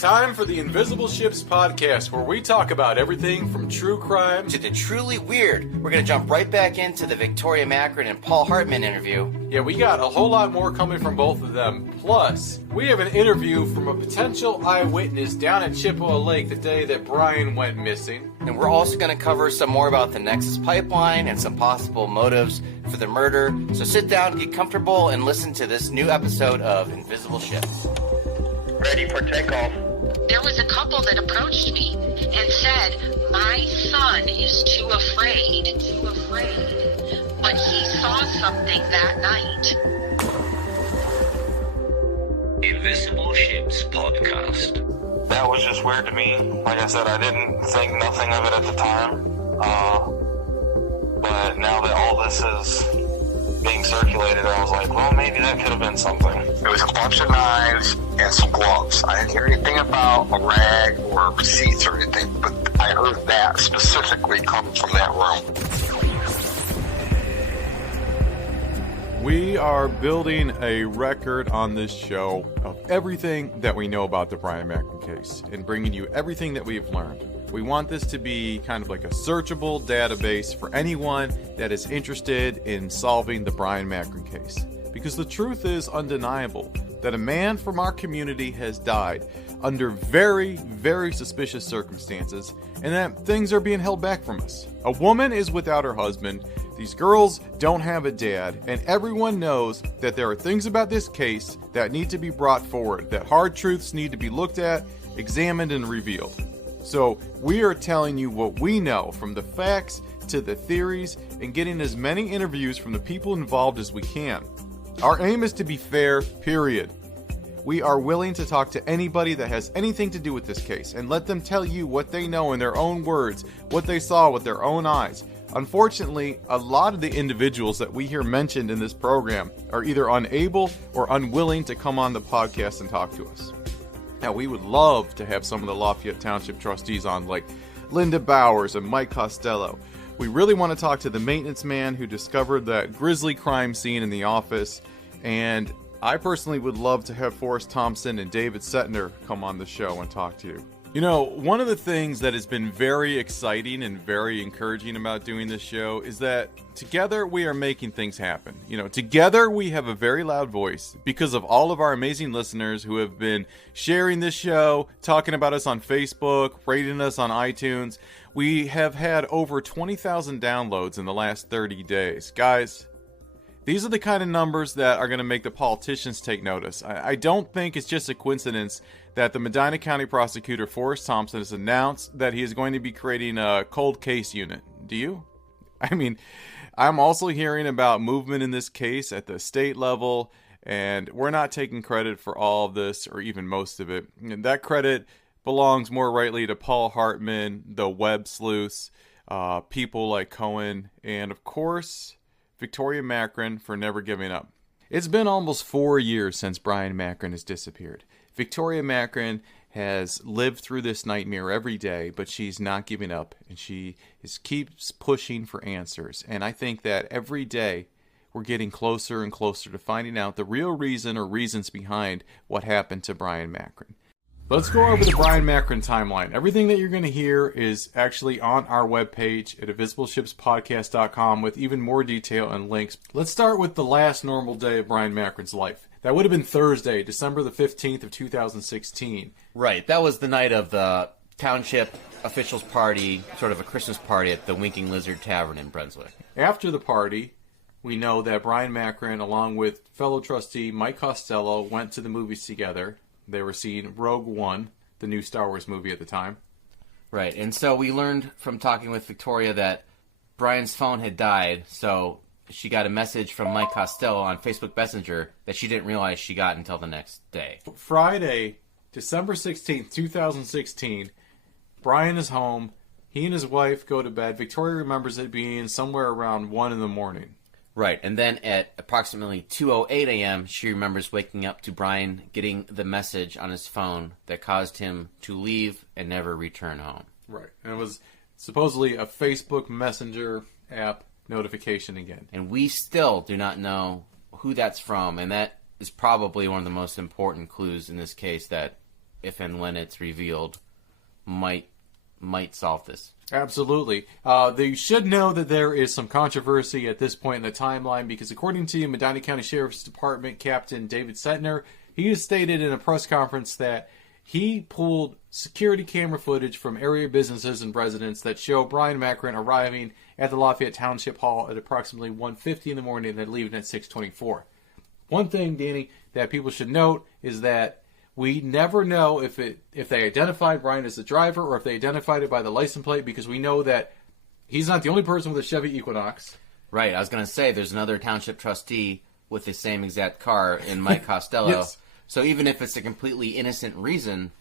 time for the Invisible Ships podcast, where we talk about everything from true crime to the truly weird. We're going to jump right back into the Victoria Macron and Paul Hartman interview. Yeah, we got a whole lot more coming from both of them. Plus, we have an interview from a potential eyewitness down at Chippewa Lake the day that Bryon went missing. And we're also going to cover some more about the Nexus pipeline and some possible motives for the murder. So sit down, get comfortable, and listen to this new episode of Invisible Ships. Ready for takeoff. There was a couple that approached me and said, my son is too afraid, but he saw something that night. Invisible Ships Podcast. That was just weird to me. Like I said, I didn't think nothing of it at the time. But now that all this is being circulated, I was like, well, maybe that could have been something. It was a bunch of knives and some gloves. I didn't hear anything about a rag or receipts or anything, but I heard that specifically come from that room. We are building a record on this show of everything that we know about the Bryon Macron case and bringing you everything that we've learned. We want this to be kind of like a searchable database for anyone that is interested in solving the Bryon Macron case. Because the truth is undeniable that a man from our community has died under very, very suspicious circumstances, and that things are being held back from us. A woman is without her husband, these girls don't have a dad, and everyone knows that there are things about this case that need to be brought forward, that hard truths need to be looked at, examined, and revealed. So we are telling you what we know, from the facts to the theories, and getting as many interviews from the people involved as we can. Our aim is to be fair, period. We are willing to talk to anybody that has anything to do with this case and let them tell you what they know in their own words, what they saw with their own eyes. Unfortunately, a lot of the individuals that we hear mentioned in this program are either unable or unwilling to come on the podcast and talk to us. Now, we would love to have some of the Lafayette Township trustees on, like Linda Bowers and Mike Costello. We really want to talk to the maintenance man who discovered that grisly crime scene in the office, and I personally would love to have Forrest Thompson and David Setner come on the show and talk to you. You know, one of the things that has been very exciting and very encouraging about doing this show is that together we are making things happen. You know, together we have a very loud voice because of all of our amazing listeners who have been sharing this show, talking about us on Facebook, rating us on iTunes. We have had over 20,000 downloads in the last 30 days. Guys, these are the kind of numbers that are going to make the politicians take notice. I don't think it's just a coincidence that the Medina County prosecutor, Forrest Thompson, has announced that he is going to be creating a cold case unit. Do you? I mean, I'm also hearing about movement in this case at the state level, and we're not taking credit for all of this, or even most of it. And that credit belongs more rightly to Paul Hartman, the web sleuths, people like Cohen, and of course, Victoria Macron for never giving up. It's been almost 4 years since Bryon Macron has disappeared. Victoria Macron has lived through this nightmare every day, but she's not giving up, and she keeps pushing for answers. And I think that every day we're getting closer and closer to finding out the real reason or reasons behind what happened to Bryon Macron. Let's go over the Bryon Macron timeline. Everything that you're going to hear is actually on our webpage at invisibleshipspodcast.com with even more detail and links. Let's start with the last normal day of Bryon Macron's life. That would have been Thursday, December the 15th of 2016. Right, that was the night of the township officials' party, sort of a Christmas party at the Winking Lizard Tavern in Brunswick. After the party, we know that Bryon Macron, along with fellow trustee Mike Costello, went to the movies together. They were seeing Rogue One, the new Star Wars movie at the time. Right, and so we learned from talking with Victoria that Bryon's phone had died, so she got a message from Mike Costello on Facebook Messenger that she didn't realize she got until the next day. Friday, December 16th, 2016, Bryon is home. He and his wife go to bed. Victoria remembers it being somewhere around 1 in the morning. Right, and then at approximately 2:08 a.m., she remembers waking up to Bryon getting the message on his phone that caused him to leave and never return home. Right, and it was supposedly a Facebook Messenger app notification again. And we still do not know who that's from, and that is probably one of the most important clues in this case that if and when it's revealed, might solve this. Absolutely. They should know that there is some controversy at this point in the timeline because according to Medina County Sheriff's Department Captain David Setner, he has stated in a press conference that he pulled security camera footage from area businesses and residents that show Bryon Macron arriving at the Lafayette Township Hall at approximately 1:50 in the morning and then leaving at 6:24. One thing, Danny, that people should note is that we never know if they identified Bryon as the driver or if they identified it by the license plate because we know that he's not the only person with a Chevy Equinox. Right. I was going to say there's another township trustee with the same exact car in Mike Costello. Yes. So even if it's a completely innocent reason,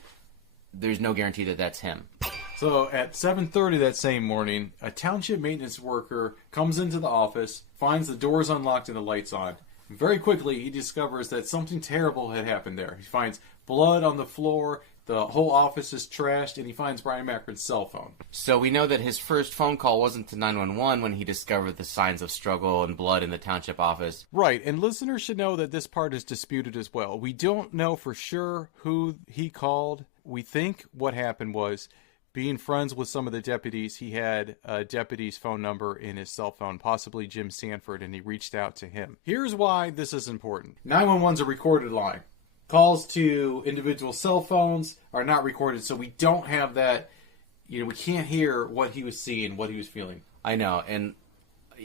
there's no guarantee that that's him. So at 7:30 that same morning, a township maintenance worker comes into the office, finds the doors unlocked and the lights on. Very quickly, he discovers that something terrible had happened there. He finds blood on the floor, the whole office is trashed, and he finds Bryon Macron's cell phone. So we know that his first phone call wasn't to 911 when he discovered the signs of struggle and blood in the township office. Right, and listeners should know that this part is disputed as well. We don't know for sure who he called. We think what happened was, being friends with some of the deputies, he had a deputy's phone number in his cell phone, possibly Jim Sanford, and he reached out to him. Here's why this is important. 911's a recorded line. Calls to individual cell phones are not recorded, so we don't have that, we can't hear what he was seeing, what he was feeling. I know, and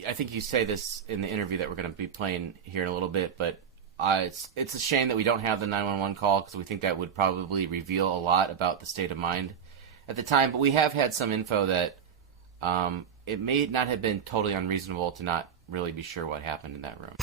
I think you say this in the interview that we're going to be playing here in a little bit, but it's a shame that we don't have the 911 call because we think that would probably reveal a lot about the state of mind at the time, but we have had some info that it may not have been totally unreasonable to not really be sure what happened in that room.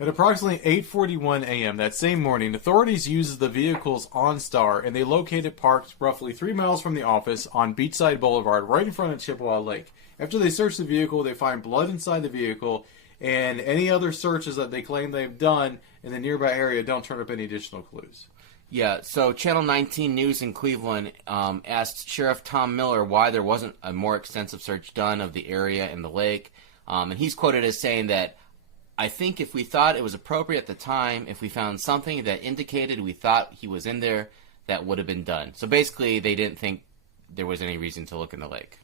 At approximately 8:41 a.m. that same morning, authorities used the vehicle's OnStar, and they located parked roughly 3 miles from the office on Beachside Boulevard, right in front of Chippewa Lake. After they search the vehicle, they find blood inside the vehicle, and any other searches that they claim they've done in the nearby area don't turn up any additional clues. Yeah, so Channel 19 News in Cleveland asked Sheriff Tom Miller why there wasn't a more extensive search done of the area and the lake, and he's quoted as saying that, "I think if we thought it was appropriate at the time, if we found something that indicated we thought he was in there, that would have been done." So basically, they didn't think there was any reason to look in the lake.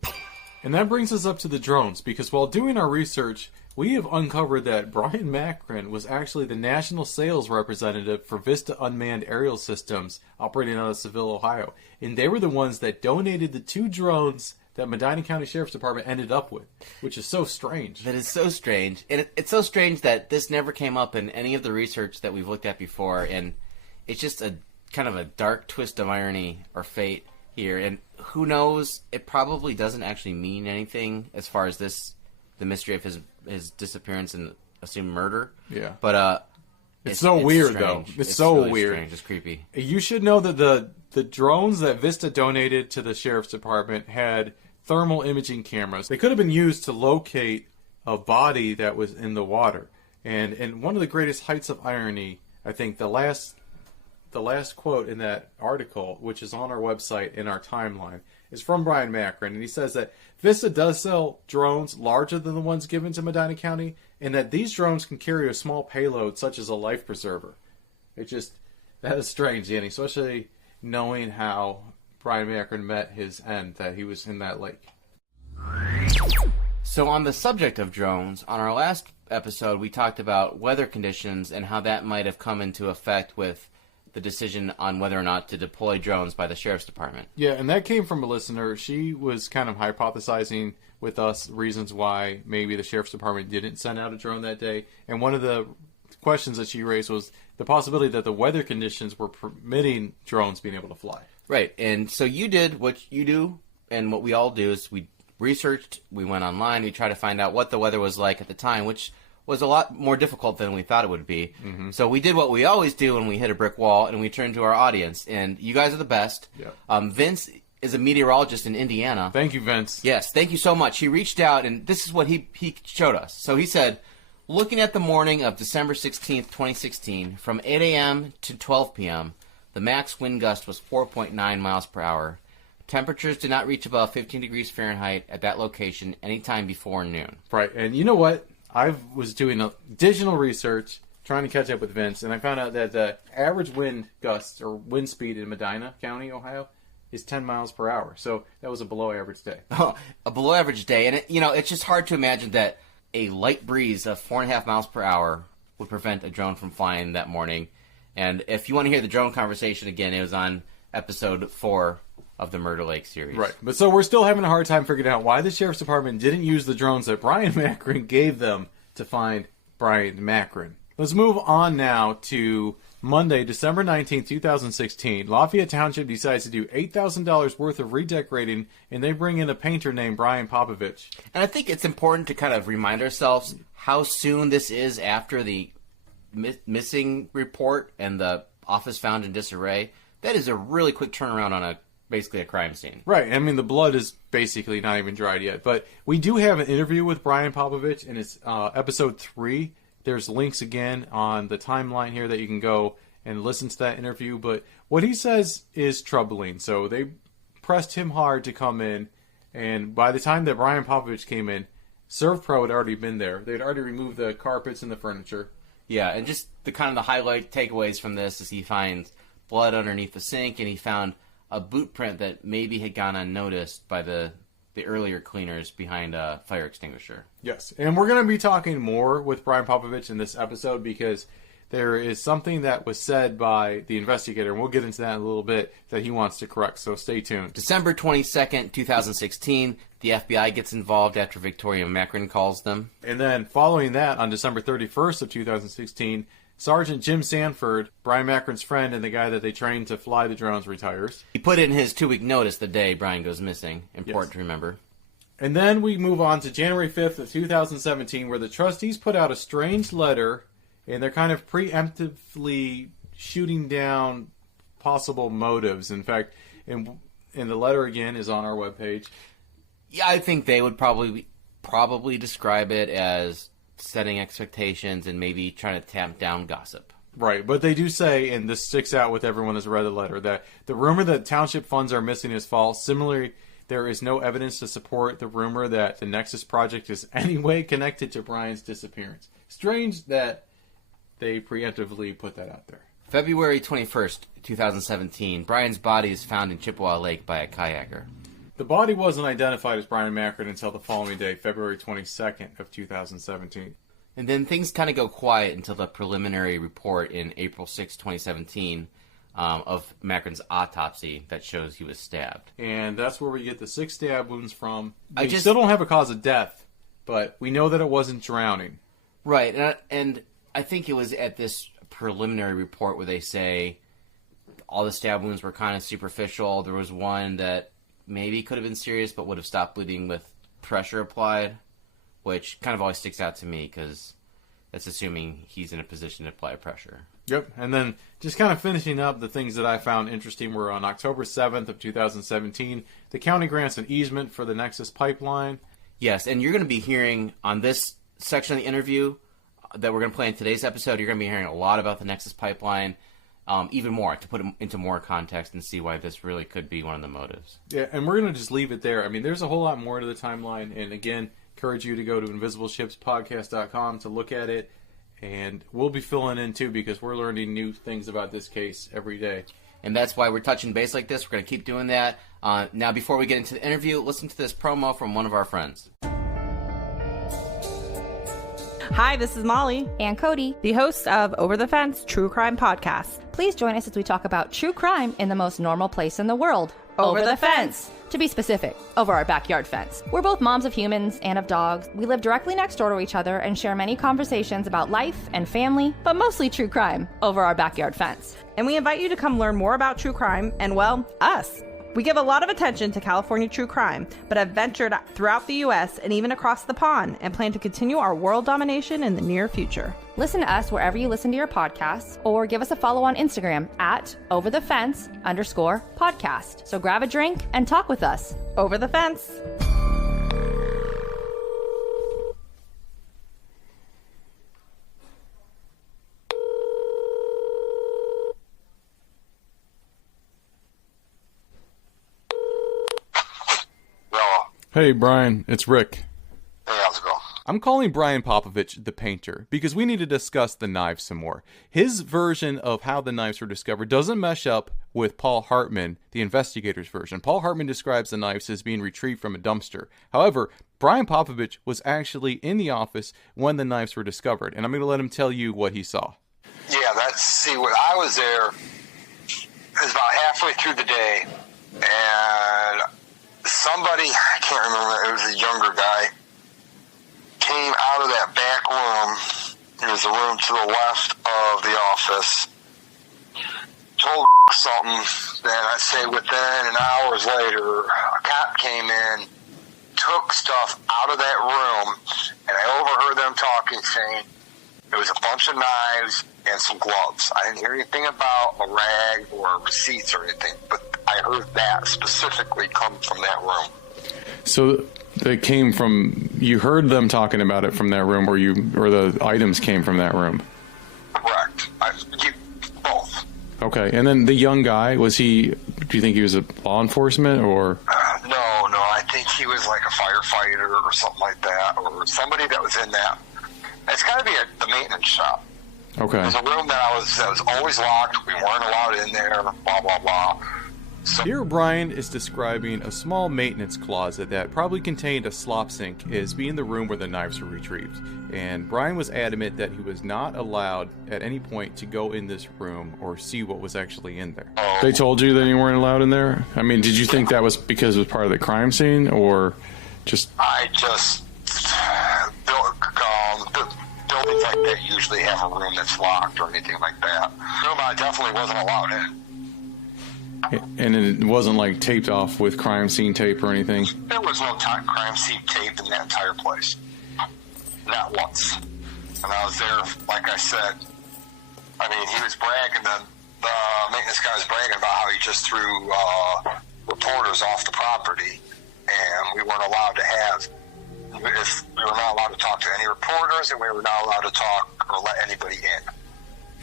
And that brings us up to the drones, because while doing our research, we have uncovered that Bryon Macron was actually the national sales representative for Vista Unmanned Aerial Systems operating out of Seville, Ohio. And they were the ones that donated the 2 drones that Medina County Sheriff's Department ended up with, which is so strange. That is so strange. And it's so strange that this never came up in any of the research that we've looked at before. And it's just a kind of a dark twist of irony or fate here. And who knows, it probably doesn't actually mean anything as far as the mystery of his disappearance and assumed murder. Yeah. But it's so weird, strange. though. It's so really weird. Strange. It's creepy. You should know that the drones that Vista donated to the Sheriff's Department had thermal imaging cameras. They could have been used to locate a body that was in the water. And one of the greatest heights of irony, I think the last quote in that article, which is on our website in our timeline, is from Bryon Macron, and he says that Vista does sell drones larger than the ones given to Medina County, and that these drones can carry a small payload such as a life preserver. That is strange, Danny, especially knowing how Bryon Macron met his end, that he was in that lake. So on the subject of drones, on our last episode we talked about weather conditions and how that might have come into effect with the decision on whether or not to deploy drones by the Sheriff's Department. Yeah, and that came from a listener. She was kind of hypothesizing with us reasons why maybe the Sheriff's Department didn't send out a drone that day. And one of the questions that she raised was the possibility that the weather conditions were permitting drones being able to fly. Right, and so you did what you do, and what we all do is we researched, we went online, we tried to find out what the weather was like at the time, which was a lot more difficult than we thought it would be. Mm-hmm. So we did what we always do when we hit a brick wall, and we turned to our audience. And you guys are the best. Yeah. Vince is a meteorologist in Indiana. Thank you, Vince. Yes, thank you so much. He reached out, and this is what he showed us. So he said, looking at the morning of December 16th, 2016, from 8 a.m. to 12 p.m., the max wind gust was 4.9 miles per hour. Temperatures did not reach above 15 degrees Fahrenheit at that location anytime before noon. Right, and you know what? I was doing additional research trying to catch up with Vince, and I found out that the average wind gusts or wind speed in Medina County, Ohio, is 10 miles per hour. So that was a below average day. Oh, a below average day. And, it's just hard to imagine that a light breeze of 4.5 miles per hour would prevent a drone from flying that morning. And if you want to hear the drone conversation again, it was on episode 4 of the Murder Lake series. Right. But so we're still having a hard time figuring out why the sheriff's department didn't use the drones that Bryon Macron gave them to find Bryon Macron. Let's move on now to Monday, December 19th, 2016. Lafayette Township decides to do $8,000 worth of redecorating, and they bring in a painter named Brian Popovich. And I think it's important to kind of remind ourselves how soon this is after the missing report and the office found in disarray. That is a really quick turnaround on basically a crime scene. Right. I mean, the blood is basically not even dried yet. But we do have an interview with Brian Popovich, and it's episode 3. There's links again on the timeline here that you can go and listen to that interview. But what he says is troubling. So they pressed him hard to come in. And by the time that Brian Popovich came in, ServPro had already been there. They'd already removed the carpets and the furniture. Yeah, and just the highlight takeaways from this is he finds blood underneath the sink, and he found a boot print that maybe had gone unnoticed by the earlier cleaners behind a fire extinguisher. Yes, and we're going to be talking more with Brian Popovich in this episode because there is something that was said by the investigator, and we'll get into that in a little bit, that he wants to correct, so stay tuned. December 22nd, 2016, the FBI gets involved after Victoria Macron calls them. And then following that, on December 31st of 2016, Sergeant Jim Sanford, Bryon Macron's friend and the guy that they trained to fly the drones, retires. He put in his 2-week notice the day Bryon goes missing. Important to remember. And then we move on to January 5th of 2017, where the trustees put out a strange letter, and they're kind of preemptively shooting down possible motives. In fact, in the letter again is on our webpage. Yeah, I think they would probably describe it as setting expectations and maybe trying to tamp down gossip. Right, but they do say, and this sticks out with everyone that's read the letter, that the rumor that township funds are missing is false. Similarly, there is no evidence to support the rumor that the Nexus project is anyway connected to Bryon's disappearance. Strange that they preemptively put that out there. February 21st, 2017, Bryon's body is found in Chippewa Lake by a kayaker. The body wasn't identified as Bryon Macron until the following day, February 22nd of 2017. And then things kind of go quiet until the preliminary report in April 6, 2017, of Macron's autopsy that shows he was stabbed. And that's where we get the 6 stab wounds from. We still don't have a cause of death, but we know that it wasn't drowning. Right, and I think it was at this preliminary report where they say all the stab wounds were kind of superficial. There was one that maybe could have been serious but would have stopped bleeding with pressure applied, which kind of always sticks out to me because that's assuming he's in a position to apply pressure. Yep, and then just kind of finishing up, the things that I found interesting were on October 7th of 2017, the county grants an easement for the Nexus pipeline. Yes, and you're going to be hearing on this section of the interview that we're going to play in today's episode, you're going to be hearing a lot about the Nexus pipeline, even more, to put it into more context and see why this really could be one of the motives. Yeah, and we're going to just leave it there. I mean, there's a whole lot more to the timeline, and again, encourage you to go to invisibleshipspodcast.com to look at it, and we'll be filling in too because we're learning new things about this case every day. And that's why we're touching base like this. We're going to keep doing that. Now, before we get into the interview, listen to this promo from one of our friends. Hi, this is Molly and Cody, the hosts of Over the Fence True Crime Podcast. Please join us as we talk about true crime in the most normal place in the world. Over the fence. To be specific, over our backyard fence. We're both moms of humans and of dogs. We live directly next door to each other and share many conversations about life and family, but mostly true crime over our backyard fence. And we invite you to come learn more about true crime and, well, us. We give a lot of attention to California true crime, but have ventured throughout the U.S. and even across the pond and plan to continue our world domination in the near future. Listen to us wherever you listen to your podcasts, or give us a follow on Instagram at overthefence_podcast. So grab a drink and talk with us. Over the Fence. Hey, Brian, it's Rick. Hey, how's it going? I'm calling Bryon Popovich the painter because we need to discuss the knives some more. His version of how the knives were discovered doesn't mesh up with Paul Hartman, the investigator's version. Paul Hartman describes the knives as being retrieved from a dumpster. However, Bryon Popovich was actually in the office when the knives were discovered, and I'm going to let him tell you what he saw. Yeah, when I was there, it was about halfway through the day, and somebody, I can't remember, it was a younger guy, came out of that back room. It was a room to the left of the office. Told something, then I'd say within an hours later, a cop came in, took stuff out of that room, and I overheard them talking, saying it was a bunch of knives and some gloves. I didn't hear anything about a rag or receipts or anything, but I heard that specifically come from that room. So they came from, you heard them talking about it from that room, or the items came from that room? Correct. Both. Okay, and then the young guy, do you think he was a law enforcement, or? No, I think he was like a firefighter or something like that, or somebody that was in that. It's got to be the maintenance shop. Okay. It was a room that was always locked. We weren't allowed in there, blah, blah, blah. So, here Bryon is describing a small maintenance closet that probably contained a slop sink as being the room where the knives were retrieved. And Bryon was adamant that he was not allowed at any point to go in this room or see what was actually in there. They told you that you weren't allowed in there? I mean, did you think that was because it was part of the crime scene, or just... Buildings like that usually have a room that's locked or anything like that. Room I definitely wasn't allowed in. And it wasn't like taped off with crime scene tape or anything? There was no crime scene tape in that entire place. Not once. And I was there, like I said, I mean, he was bragging, the maintenance guy was bragging about how he just threw reporters off the property, and we weren't allowed to have... If we were not allowed to talk to any reporters, and we were not allowed to talk or let anybody in.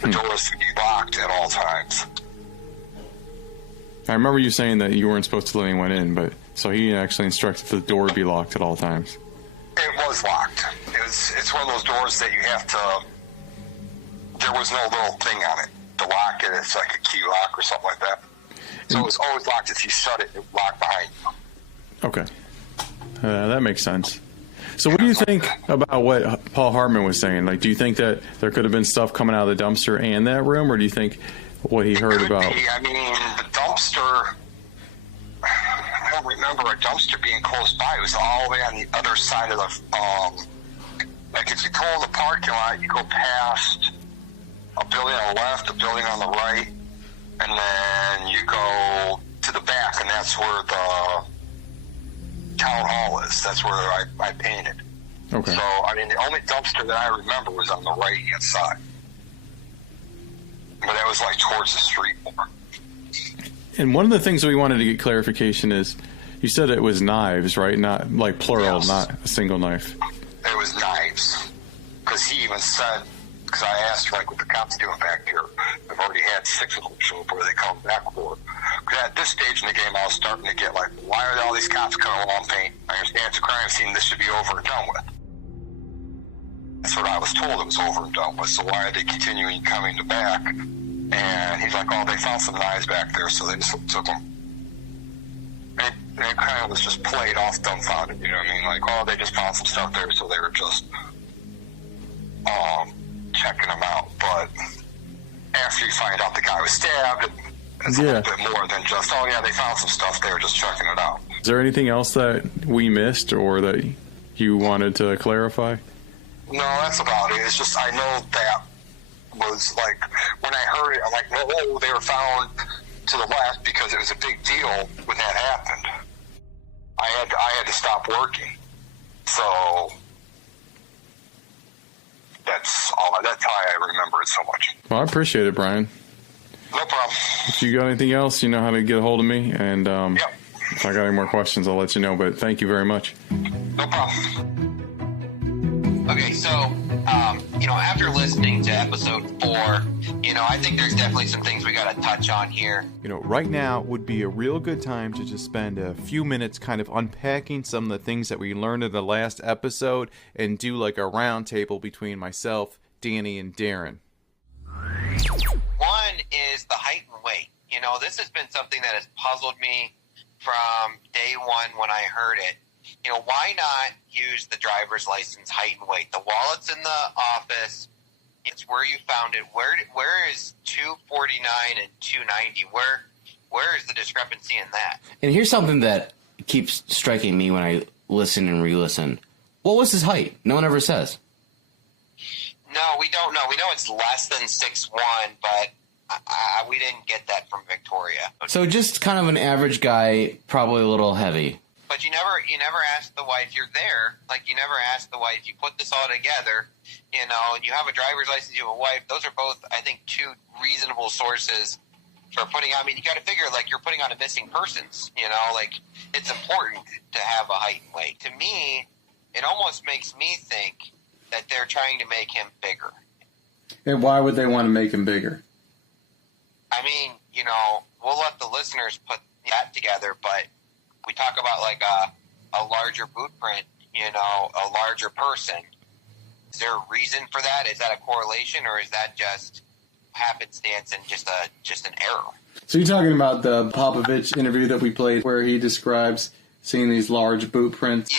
The doors would be locked at all times. I remember you saying that you weren't supposed to let anyone in, but so he actually instructed the door to be locked at all times. It was locked. It's one of those doors that you have to... There was no little thing on it to lock it. It's like a key lock or something like that. So it was always locked. If you shut it, it locked behind you. Okay. That makes sense. So what do you think about what Paul Hartman was saying? Like, do you think that there could have been stuff coming out of the dumpster and that room, or do you think what he heard about? I mean, the dumpster, I don't remember a dumpster being close by. It was all the way on the other side of the, like if you pull in the parking lot, you go past a building on the left, a building on the right, and then you go to the back, and that's where the town hall is. That's where I painted. Okay. So, I mean, the only dumpster that I remember was on the right-hand side. But that was like towards the street more. And one of the things that we wanted to get clarification is, you said it was knives, right? Not like plural, Yes. Not a single knife. It was knives. Because he even said, because I asked, like, what the cops doing back here. I've already had 6 of them show up where they come back for. Because at this stage in the game, I was starting to get like, why are all these cops coming along paint? I understand it's a crime scene. This should be over and done with. That's what I was told, it was over and done with. So why are they continuing coming to back? And he's like, oh, they found some knives back there, so they just took them. And it kind of was just played off dumbfounded, you know what I mean? Like, oh, they just found some stuff there, so they were just checking them out. But after you find out the guy was stabbed, it's a little bit more than just, oh, yeah, they found some stuff, they were just checking it out. Is there anything else that we missed or that you wanted to clarify? No, that's about it. It's just, I know that was like, when I heard it, I'm like, no, they were found to the left because it was a big deal when that happened. I had to stop working. So that's how I remember it so much. Well, I appreciate it, Bryon. No problem. If you got anything else, you know how to get a hold of me. And Yep. if I got any more questions, I'll let you know. But thank you very much. No problem. Okay, so, after listening to episode 4, I think there's definitely some things we got to touch on here. Right now would be a real good time to just spend a few minutes kind of unpacking some of the things that we learned in the last episode and do like a round table between myself, Danny, and Darren. One is the height and weight. This has been something that has puzzled me from day one when I heard it. Why not use the driver's license height and weight? The wallet's in the office. It's where you found it. Where is 249 and 290? Where is the discrepancy in that? And here's something that keeps striking me when I listen and re-listen. What was his height? No one ever says. No, we don't know. We know it's less than 6'1", but we didn't get that from Victoria. So just kind of an average guy, probably a little heavy. But you never ask the wife. You're there, like you never ask the wife. You put this all together, and you have a driver's license. You have a wife. Those are both, I think, two reasonable sources for putting. I mean, you got to figure like you're putting on a missing persons. Like it's important to have a height and weight. To me, it almost makes me think that they're trying to make him bigger. And why would they want to make him bigger? I mean, we'll let the listeners put that together, but we talk about like a larger boot print, a larger person. Is there a reason for that? Is that a correlation, or is that just happenstance and just an error? So you're talking about the Popovich interview that we played where he describes seeing these large boot prints?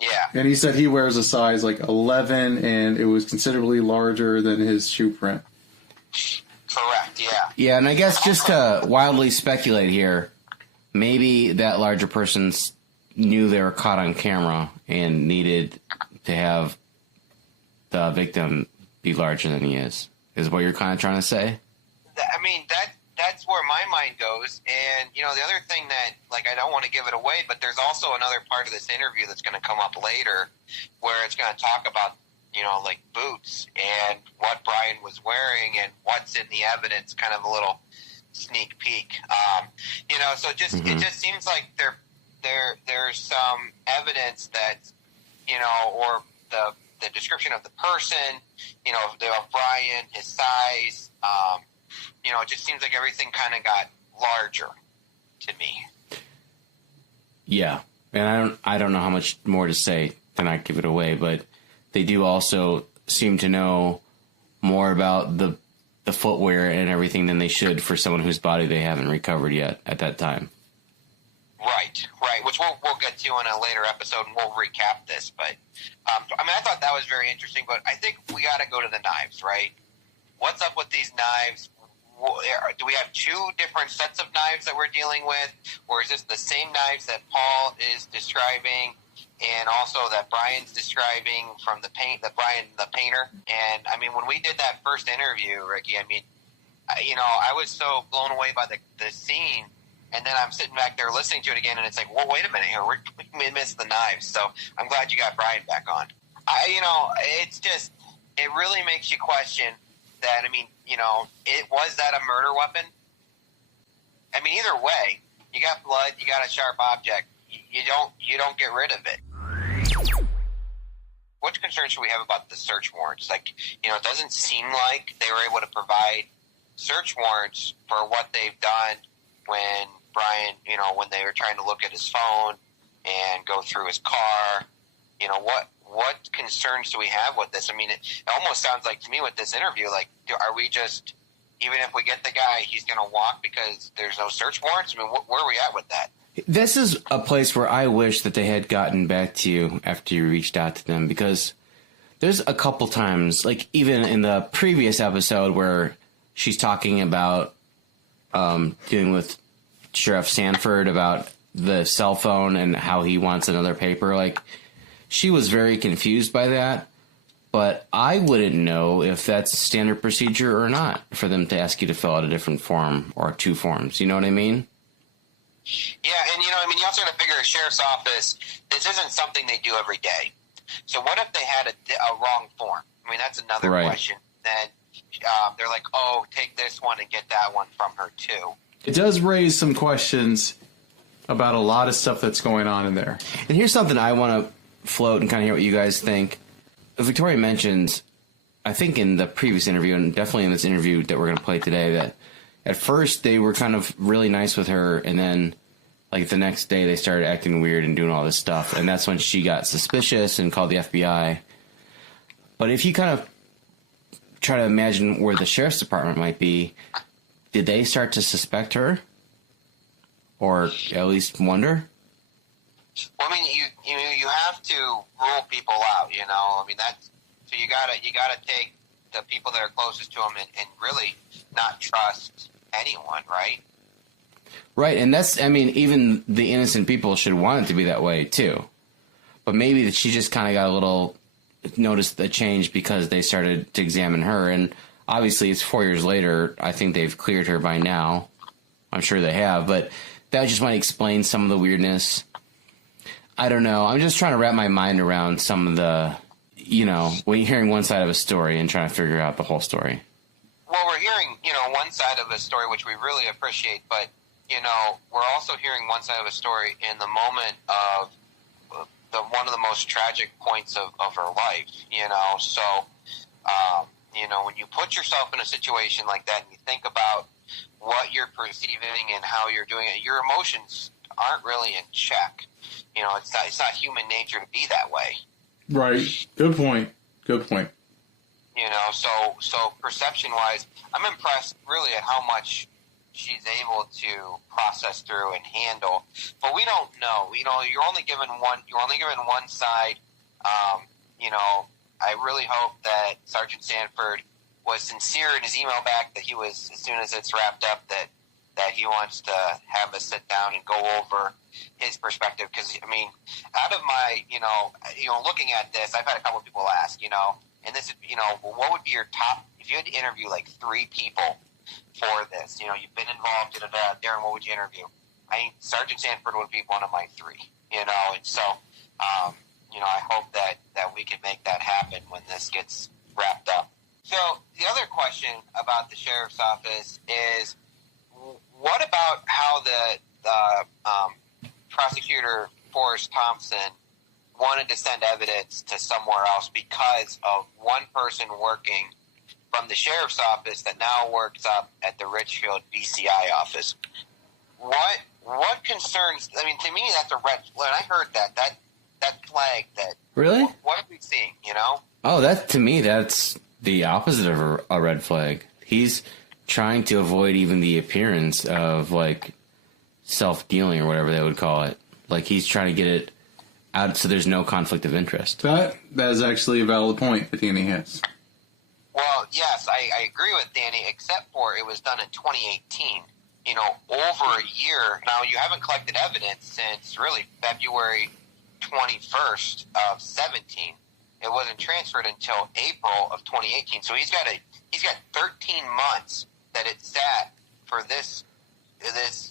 Yeah. And he said he wears a size like 11, and it was considerably larger than his shoe print. Correct, yeah. Yeah, and I guess just to wildly speculate here, maybe that larger person knew they were caught on camera and needed to have the victim be larger than he is what you're kind of trying to say? I mean, that's where my mind goes. And, the other thing that, like, I don't want to give it away, but there's also another part of this interview that's going to come up later where it's going to talk about, like boots and what Bryon was wearing and what's in the evidence, kind of a little sneak peek. So just it just seems like there's some evidence that, or the description of the person, of Bryon, his size, it just seems like everything kind of got larger to me. Yeah, and I don't know how much more to say to not give it away, but they do also seem to know more about the footwear and everything than they should for someone whose body they haven't recovered yet at that time. Right, which we'll get to in a later episode, and we'll recap this. But, I thought that was very interesting, but I think we got to go to the knives, right? What's up with these knives? Do we have two different sets of knives that we're dealing with, or is this the same knives that Paul is describing and also that Bryon's describing from Bryon the painter? And, when we did that first interview, Ricky, I was so blown away by the scene. And then I'm sitting back there listening to it again, and it's like, well, wait a minute here. We missed the knives. So I'm glad you got Bryon back on. It really makes you question that. Was that a murder weapon? Either way, you got blood, you got a sharp object. You don't get rid of it. What concern should we have about the search warrants? It doesn't seem like they were able to provide search warrants for what they've done when Bryon, when they were trying to look at his phone and go through his car. What concerns do we have with this? It almost sounds like to me with this interview, like, are we just, even if we get the guy, he's going to walk because there's no search warrants? Where are we at with that? This is a place where I wish that they had gotten back to you after you reached out to them, because there's a couple times, like even in the previous episode where she's talking about dealing with Sheriff Sanford about the cell phone and how he wants another paper. Like, she was very confused by that, but I wouldn't know if that's standard procedure or not for them to ask you to fill out a different form or two forms. You know what I mean? Yeah, and you also got to figure a sheriff's office, this isn't something they do every day. So what if they had a wrong form? That's another question. Then they're like, oh, take this one and get that one from her too. It does raise some questions about a lot of stuff that's going on in there. And here's something I want to float and kind of hear what you guys think. Victoria mentions, I think in the previous interview, and definitely in this interview that we're going to play today, that at first they were kind of really nice with her, and then like the next day they started acting weird and doing all this stuff, and that's when she got suspicious and called the FBI. But if you kind of try to imagine where the sheriff's department might be, did they start to suspect her? Or at least wonder? Well, I mean, you have to rule people out, you know. I mean, that's so you gotta take the people that are closest to them and really not trust anyone, right? Right, and that's, I mean, even the innocent people should want it to be that way too. But maybe that she just kind of got a little, noticed the change because they started to examine her, and obviously it's 4 years later. I think they've cleared her by now. I'm sure they have, but that just might explain some of the weirdness. I don't know. I'm just trying to wrap my mind around some of the, you know, when you're hearing one side of a story and trying to figure out the whole story. Well, we're hearing, you know, one side of a story, which we really appreciate, but, you know, we're also hearing one side of a story in the moment of one of the most tragic points of her life, you know. So, you know, when you put yourself in a situation like that and you think about what you're perceiving and how you're doing it, your emotions aren't really in check. You know, it's not human nature to be that way. Right. Good point. Good point. You know, so perception-wise, I'm impressed really at how much she's able to process through and handle. But we don't know. You know, you're only given one side. You know, I really hope that Sergeant Sanford was sincere in his email back that he was, as soon as it's wrapped up, that he wants to have us sit down and go over his perspective. Because, I mean, out of my, you know, looking at this, I've had a couple of people ask, you know, and this is, you know, what would be your top, if you had to interview like 3 people for this, you know, you've been involved in it, Darren, what would you interview? I think Sergeant Sanford would be one of my 3, you know, and so, you know, I hope that we can make that happen when this gets wrapped up. So the other question about the sheriff's office is, what about how the prosecutor Forrest Thompson wanted to send evidence to somewhere else because of one person working from the sheriff's office that now works up at the Richfield BCI office? What concerns? I mean, to me, that's a red. When I heard that flag, that really, what are we seeing? You know? Oh, that to me, that's the opposite of a red flag. He's trying to avoid even the appearance of like self-dealing or whatever they would call it. Like he's trying to get it out so there's no conflict of interest. That is actually a valid point that Danny has. Well, yes, I agree with Danny, except for it was done in 2018. You know, over a year. Now, you haven't collected evidence since really February 21st of 17. It wasn't transferred until April of 2018. So he's got 13 months that it sat for this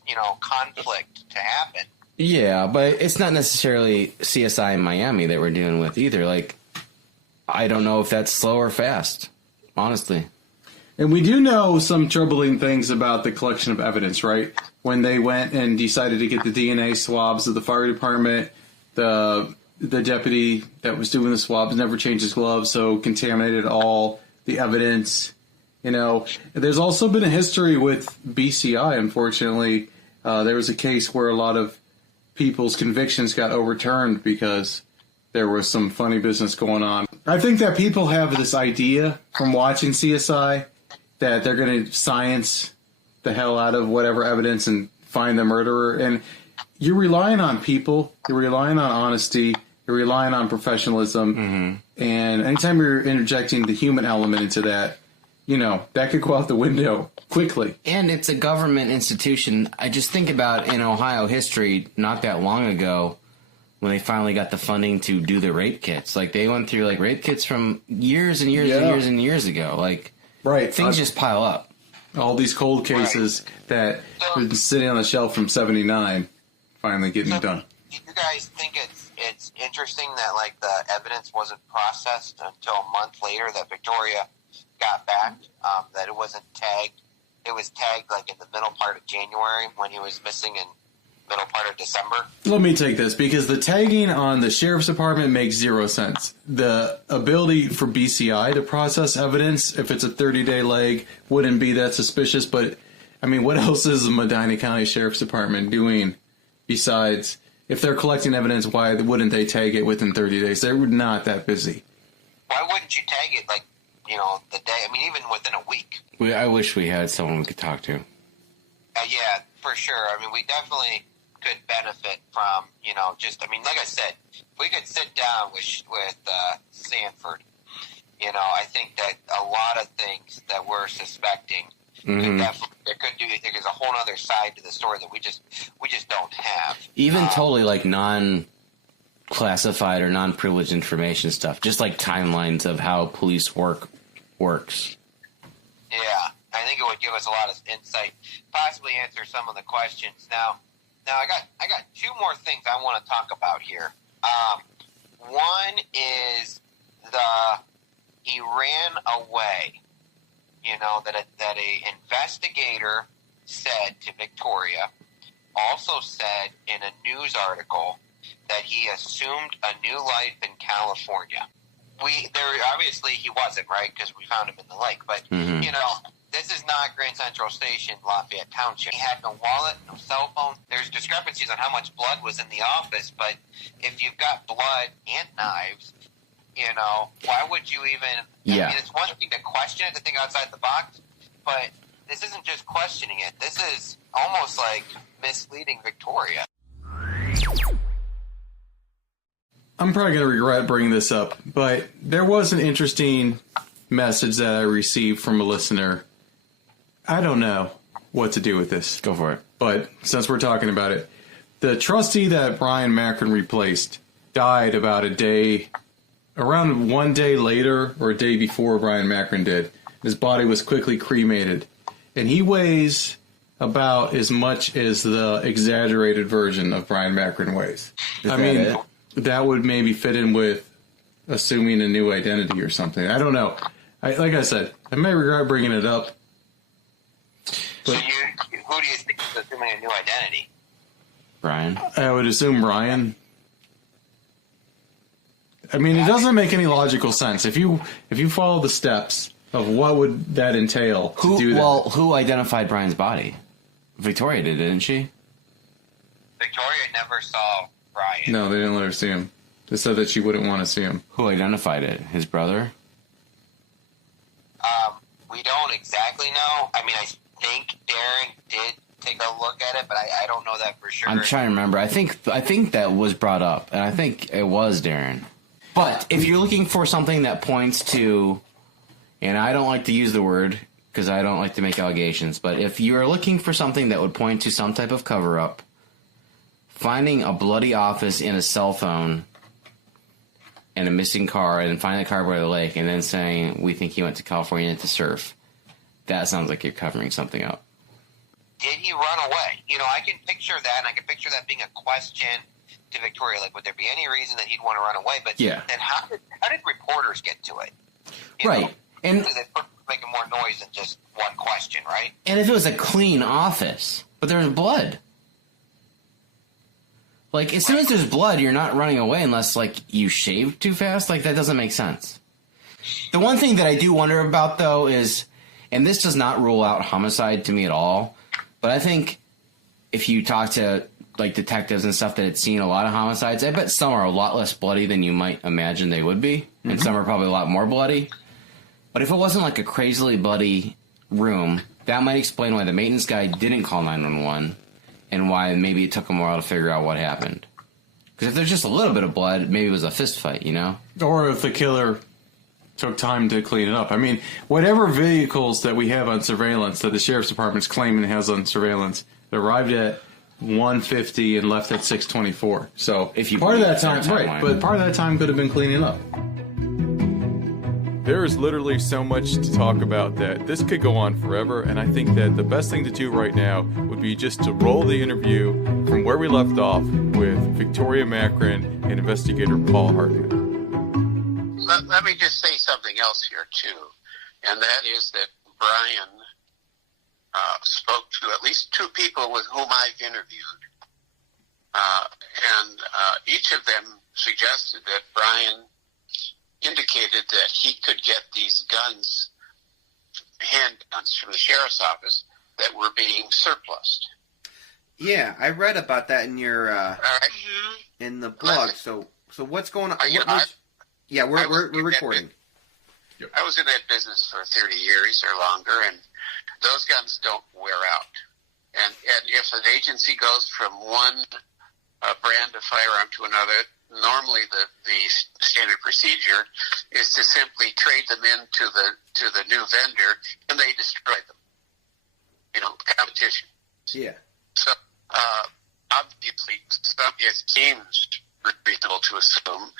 you know, conflict to happen. Yeah, but it's not necessarily CSI in Miami that we're dealing with either. Like, I don't know if that's slow or fast, honestly. And we do know some troubling things about the collection of evidence, right? When they went and decided to get the DNA swabs of the fire department, the deputy that was doing the swabs never changed his gloves, so contaminated all the evidence. You know, there's also been a history with BCI, unfortunately. There was a case where a lot of people's convictions got overturned because there was some funny business going on. I think that people have this idea from watching CSI that they're going to science the hell out of whatever evidence and find the murderer. And you're relying on people. You're relying on honesty. You're relying on professionalism. Mm-hmm. And anytime you're interjecting the human element into that, you know, that could go out the window quickly. And it's a government institution. I just think about in Ohio history, not that long ago, when they finally got the funding to do the rape kits. Like, they went through, like, rape kits from years and years and years and years ago. Like, right. Things just pile up. All these cold cases that have been sitting on the shelf from 79 finally getting done. Do you guys think it's interesting that, like, the evidence wasn't processed until a month later that Victoria got back, that it wasn't tagged? It was tagged, like, in the middle part of January when he was missing in middle part of December. Let me take this, because the tagging on the sheriff's department makes zero sense. The ability for BCI to process evidence, if it's a 30-day lag, wouldn't be that suspicious. But, I mean, what else is the Medina County Sheriff's Department doing besides, if they're collecting evidence, why wouldn't they tag it within 30 days? They're not that busy. Why wouldn't you tag it, like, you know, the day? I mean, even within a week. I wish we had someone we could talk to. Yeah, for sure. I mean, we definitely could benefit from, you know, just, I mean, like I said, if we could sit down with Sanford, you know, I think that a lot of things that we're suspecting could definitely, there's a whole other side to the story that we just don't have. Even totally like non-classified or non-privileged information stuff, just like timelines of how police works. Yeah, I think it would give us a lot of insight, possibly answer some of the questions. Now I got two more things I want to talk about here. One is he ran away. You know, that a investigator said to Victoria, also said in a news article that he assumed a new life in California. Obviously he wasn't, right? Because we found him in the lake. But you know, this is not Grand Central Station, Lafayette Township. He had no wallet, no cell phone. There's discrepancies on how much blood was in the office, but if you've got blood and knives, you know, why would you even... Yeah. I mean, it's one thing to question it, to think outside the box, but this isn't just questioning it. This is almost like misleading Victoria. I'm probably going to regret bringing this up, but there was an interesting message that I received from a listener. I don't know what to do with this. Go for it. But since we're talking about it, the trustee that Bryon Macron replaced died about around 1 day later or a day before Bryon Macron did. His body was quickly cremated. And he weighs about as much as the exaggerated version of Bryon Macron weighs. That would maybe fit in with assuming a new identity or something. I don't know. Like I said, I may regret bringing it up. But who do you think is assuming a new identity? Bryon? I would assume Bryon. I mean, it doesn't make any logical sense. If you follow the steps of what would that entail to do that. Well, who identified Bryon's body? Victoria did, didn't she? Victoria never saw Bryon. No, they didn't let her see him. They said that she wouldn't want to see him. Who identified it? His brother? We don't exactly know. I mean, I think Darren did take a look at it, but I don't know that for sure. I'm trying to remember. I think that was brought up, and I think it was Darren. But if you're looking for something that points to, and I don't like to use the word because I don't like to make allegations, but if you are looking for something that would point to some type of cover-up, finding a bloody office in a cell phone and a missing car and finding the car by the lake and then saying, we think he went to California to surf, that sounds like you're covering something up. Did he run away? You know, I can picture that, and I can picture that being a question to Victoria. Like, would there be any reason that he'd want to run away? But yeah. Then how did reporters get to it? Right. Know? And they making more noise than just one question, right? And if it was a clean office, but there was blood. Like, as soon as there's blood, you're not running away unless, like, you shaved too fast. Like, that doesn't make sense. The one thing that I do wonder about, though, is, and this does not rule out homicide to me at all, but I think if you talk to, like, detectives and stuff that had seen a lot of homicides, I bet some are a lot less bloody than you might imagine they would be, and some are probably a lot more bloody. But if it wasn't, like, a crazily bloody room, that might explain why the maintenance guy didn't call 911. And why maybe it took them a while to figure out what happened. Because if there's just a little bit of blood, maybe it was a fist fight, you know? Or if the killer took time to clean it up. I mean, whatever vehicles that we have on surveillance that the sheriff's department's claiming has on surveillance, it arrived at 1:50 and left at 6:24. So if you part of that time, right? But part of that time could have been cleaning up. There is literally so much to talk about that this could go on forever, and I think that the best thing to do right now would be just to roll the interview from where we left off with Victoria Macron and investigator Paul Hartman. Let me just say something else here, too, and that is that Bryon spoke to at least two people with whom I've interviewed and each of them suggested that Bryon indicated that he could get these guns, handguns from the sheriff's office that were being surplused. Yeah, I read about that in your in the blog. So what's going on? We're recording. I was in that business for 30 years or longer, and those guns don't wear out. And if an agency goes from one brand of firearm to another, normally the standard procedure is to simply trade them into the new vendor, and they destroy them. Competition. Yeah. So obviously, it seems reasonable to assume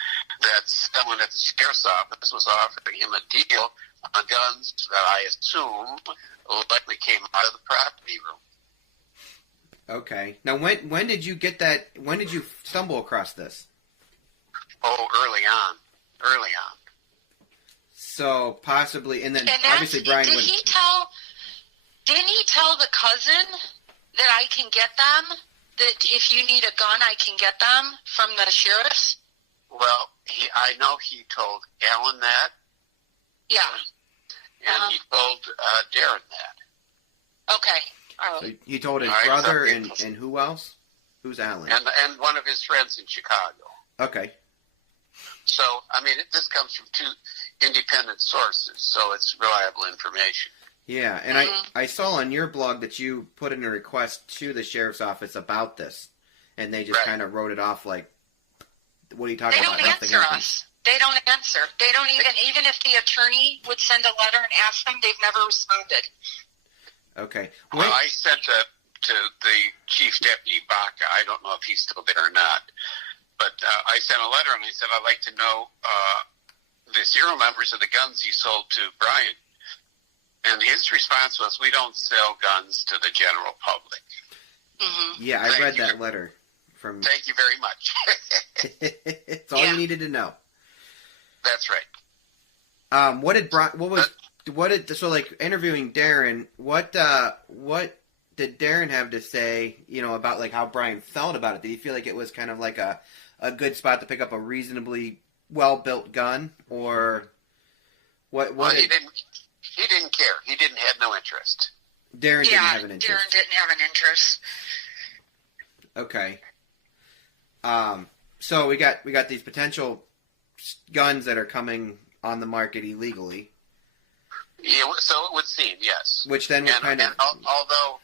that someone at the sheriff's office was offering him a deal on guns that I assume likely came out of the property room. Okay. Now, when did you get that? When did you stumble across this? Oh, early on. So possibly, and then And obviously Bryon didn't he tell the cousin that I can get them? That if you need a gun, I can get them from the sheriff's? Well, I know he told Alan that. Yeah. And he told Darren that. Okay. All right. So he told his All right, brother so- and who else? Who's Alan? And one of his friends in Chicago. Okay. So, this comes from two independent sources, so it's reliable information. Yeah, and I saw on your blog that you put in a request to the sheriff's office about this, and they just kind of wrote it off like, what are you talking about? They don't answer us. They don't answer. They don't even if the attorney would send a letter and ask them, they've never responded. Okay. Well, I sent to the chief deputy, Baca. I don't know if he's still there or not. But I sent a letter, and I said, I'd like to know the serial numbers of the guns he sold to Bryon. And his response was, we don't sell guns to the general public. Mm-hmm. Yeah, I read that letter from... Thank you very much. It's all you needed to know. That's right. So interviewing Darren, what did Darren have to say, about like how Bryon felt about it? Did he feel like it was kind of like a good spot to pick up a reasonably well-built gun, or what? Well, he didn't care. He had no interest. Darren didn't have an interest. Darren didn't have an interest. Okay. So we got these potential guns that are coming on the market illegally. Yeah, so it would seem, yes. Which then would although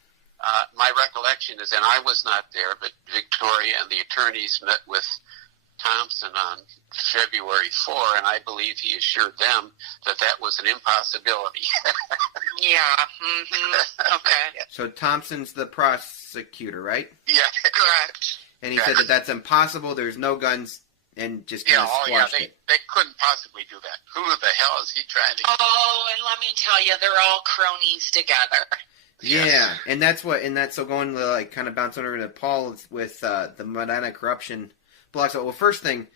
my recollection is, and I was not there, but Victoria and the attorneys met with Thompson on February 4, and I believe he assured them that was an impossibility. Yeah. Mm-hmm. Okay. So Thompson's the prosecutor, right? Yeah. Correct. And he said that that's impossible. There's no guns, and just kind of squashed it. They couldn't possibly do that. Who the hell is he trying to? Oh, and let me tell you, they're all cronies together. Yeah, and so going to like kind of bouncing over to Paul with the Medina corruption blog. So, well, first thing,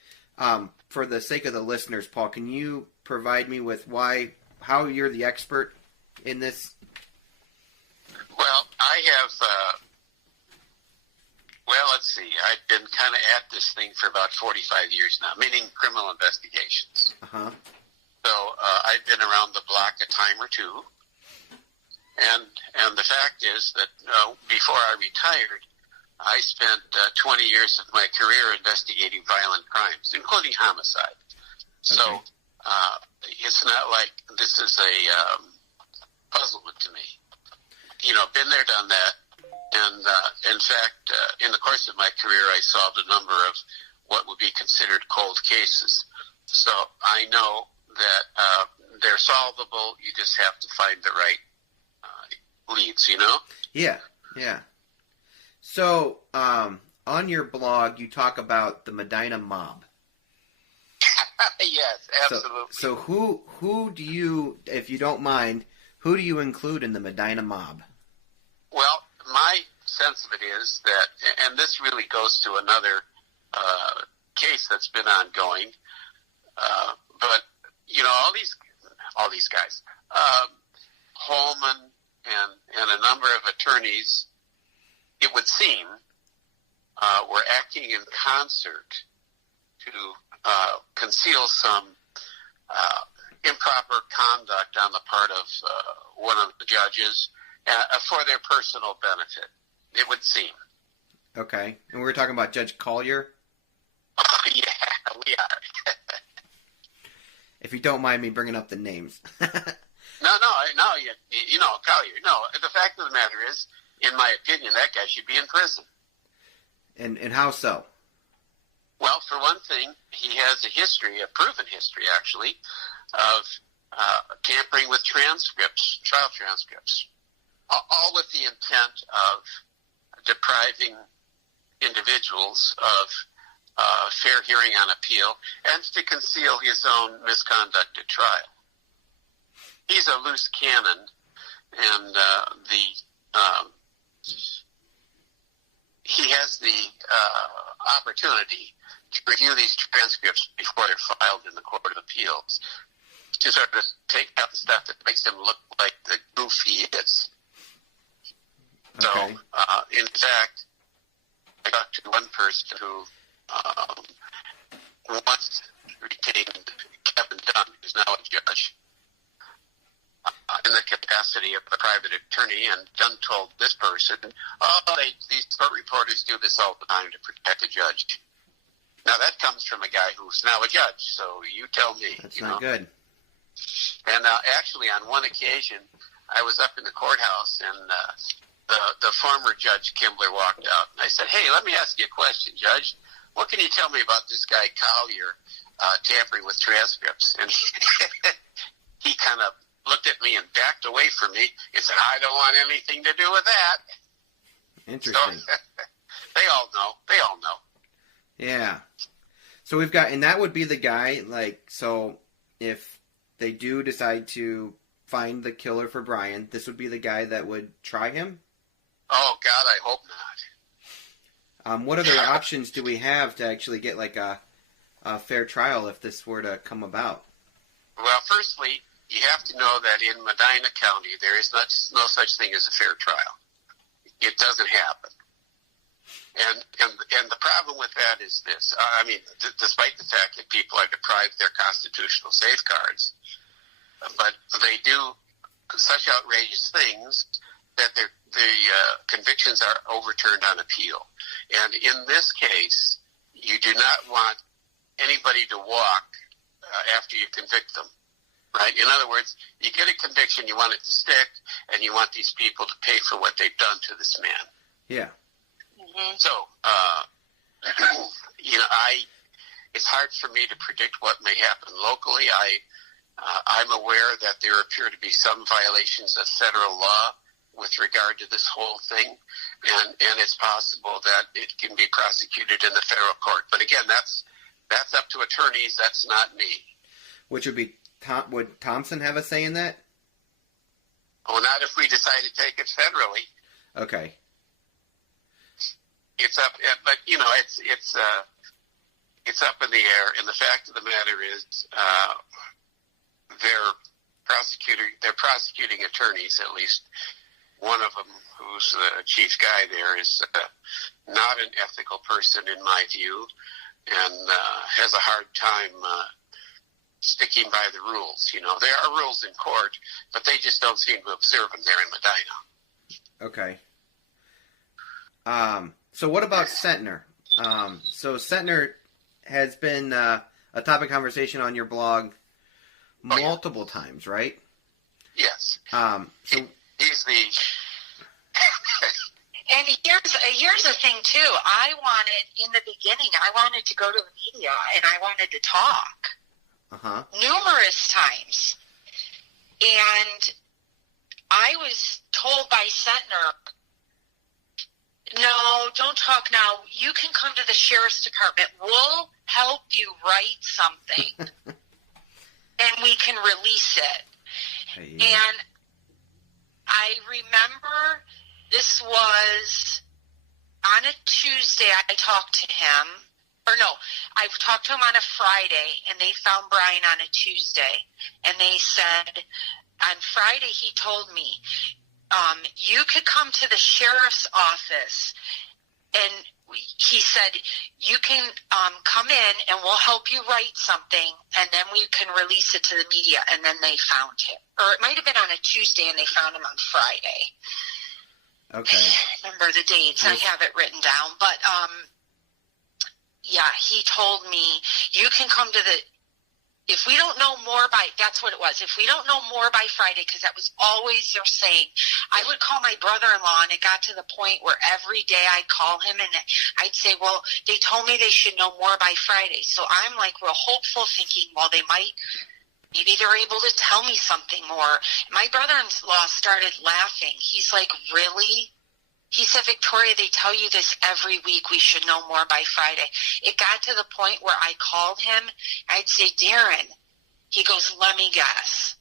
for the sake of the listeners, Paul, can you provide me with how you're the expert in this? Well, I have. Let's see. I've been kind of at this thing for about 45 years now, meaning criminal investigations. Uh-huh. So I've been around the block a time or two. And the fact is that before I retired, I spent 20 years of my career investigating violent crimes, including homicide. Okay. So it's not like this is a puzzlement to me. Been there, done that. And in fact, in the course of my career, I solved a number of what would be considered cold cases. So I know that they're solvable. You just have to find the right leads, Yeah. So, on your blog, you talk about the Medina Mob. Yes, absolutely. So who do you, if you don't mind, who do you include in the Medina Mob? Well, my sense of it is that, and this really goes to another case that's been ongoing, but, all these guys, Holman and a number of attorneys, it would seem, were acting in concert to conceal some improper conduct on the part of one of the judges for their personal benefit, it would seem. Okay. And we were talking about Judge Collier? Oh, yeah, we are. If you don't mind me bringing up the names. No, you know, Collier. No, the fact of the matter is, in my opinion, that guy should be in prison. And how so? Well, for one thing, he has a history, a proven history, actually, of tampering with transcripts, trial transcripts, all with the intent of depriving individuals of fair hearing on appeal and to conceal his own misconduct at trial. He's a loose cannon, and he has the opportunity to review these transcripts before they're filed in the Court of Appeals to sort of take out the stuff that makes him look like the goof he is. Okay. So, in fact, I talked to one person who once retained Kevin Dunn, who's now a judge, in the capacity of a private attorney, and Dunn told this person, these court reporters do this all the time to protect a judge. Now, that comes from a guy who's now a judge, so you tell me. That's not good. And actually, on one occasion, I was up in the courthouse, and the former Judge Kimbler walked out. And I said, hey, let me ask you a question, Judge. What can you tell me about this guy Collier tampering with transcripts? And he kind of looked at me and backed away from me and said, I don't want anything to do with that. Interesting. So, they all know. Yeah. So we've got, and that would be the guy, like, so if they do decide to find the killer for Bryon, this would be the guy that would try him? Oh, God, I hope not. What other options do we have to actually get, like, a fair trial if this were to come about? Well, firstly, you have to know that in Medina County, there is no such thing as a fair trial. It doesn't happen. And the problem with that is this. I mean, despite the fact that people are deprived their constitutional safeguards, but they do such outrageous things that the convictions are overturned on appeal. And in this case, you do not want anybody to walk after you convict them. Right? In other words, you get a conviction, you want it to stick, and you want these people to pay for what they've done to this man. Yeah. Mm-hmm. So, it's hard for me to predict what may happen locally. I'm aware that there appear to be some violations of federal law with regard to this whole thing, and it's possible that it can be prosecuted in the federal court. But again, that's up to attorneys. That's not me. Which would be, would Thompson have a say in that? Oh, not if we decide to take it federally. Okay. It's up, but it's up in the air. And the fact of the matter is, they're prosecuting attorneys. At least one of them, who's the chief guy there, is not an ethical person in my view, and has a hard time sticking by the rules. You know, there are rules in court, but they just don't seem to observe them there in Medina. Okay. So what about Sentner? So Sentner has been a topic of conversation on your blog multiple times, right? Yes. So he's the... And here's the thing, too. In the beginning, I wanted to go to the media, and I wanted to talk. Uh-huh. Numerous times. And I was told by Sentner, no, don't talk now. You can come to the sheriff's department. We'll help you write something. And we can release it. Yeah. And I remember this was on a Tuesday. I talked to him. Or no, I talked to him on a Friday, and they found Bryon on a Tuesday. And they said, on Friday he told me, you could come to the sheriff's office and he said, you can come in and we'll help you write something, and then we can release it to the media. And then they found him. Or it might have been on a Tuesday, and they found him on Friday. Okay. I remember the dates. I have it written down. But, yeah, he told me, you can come to the... If we don't know more by, that's what it was. If we don't know more by Friday, because that was always their saying, I would call my brother-in-law, and it got to the point where every day I'd call him, and I'd say, well, they told me they should know more by Friday. So I'm like real hopeful, thinking, well, maybe they're able to tell me something more. My brother-in-law started laughing. He's like, really? He said, Victoria, they tell you this every week. We should know more by Friday. It got to the point where I called him. I'd say, Darren. He goes, let me guess.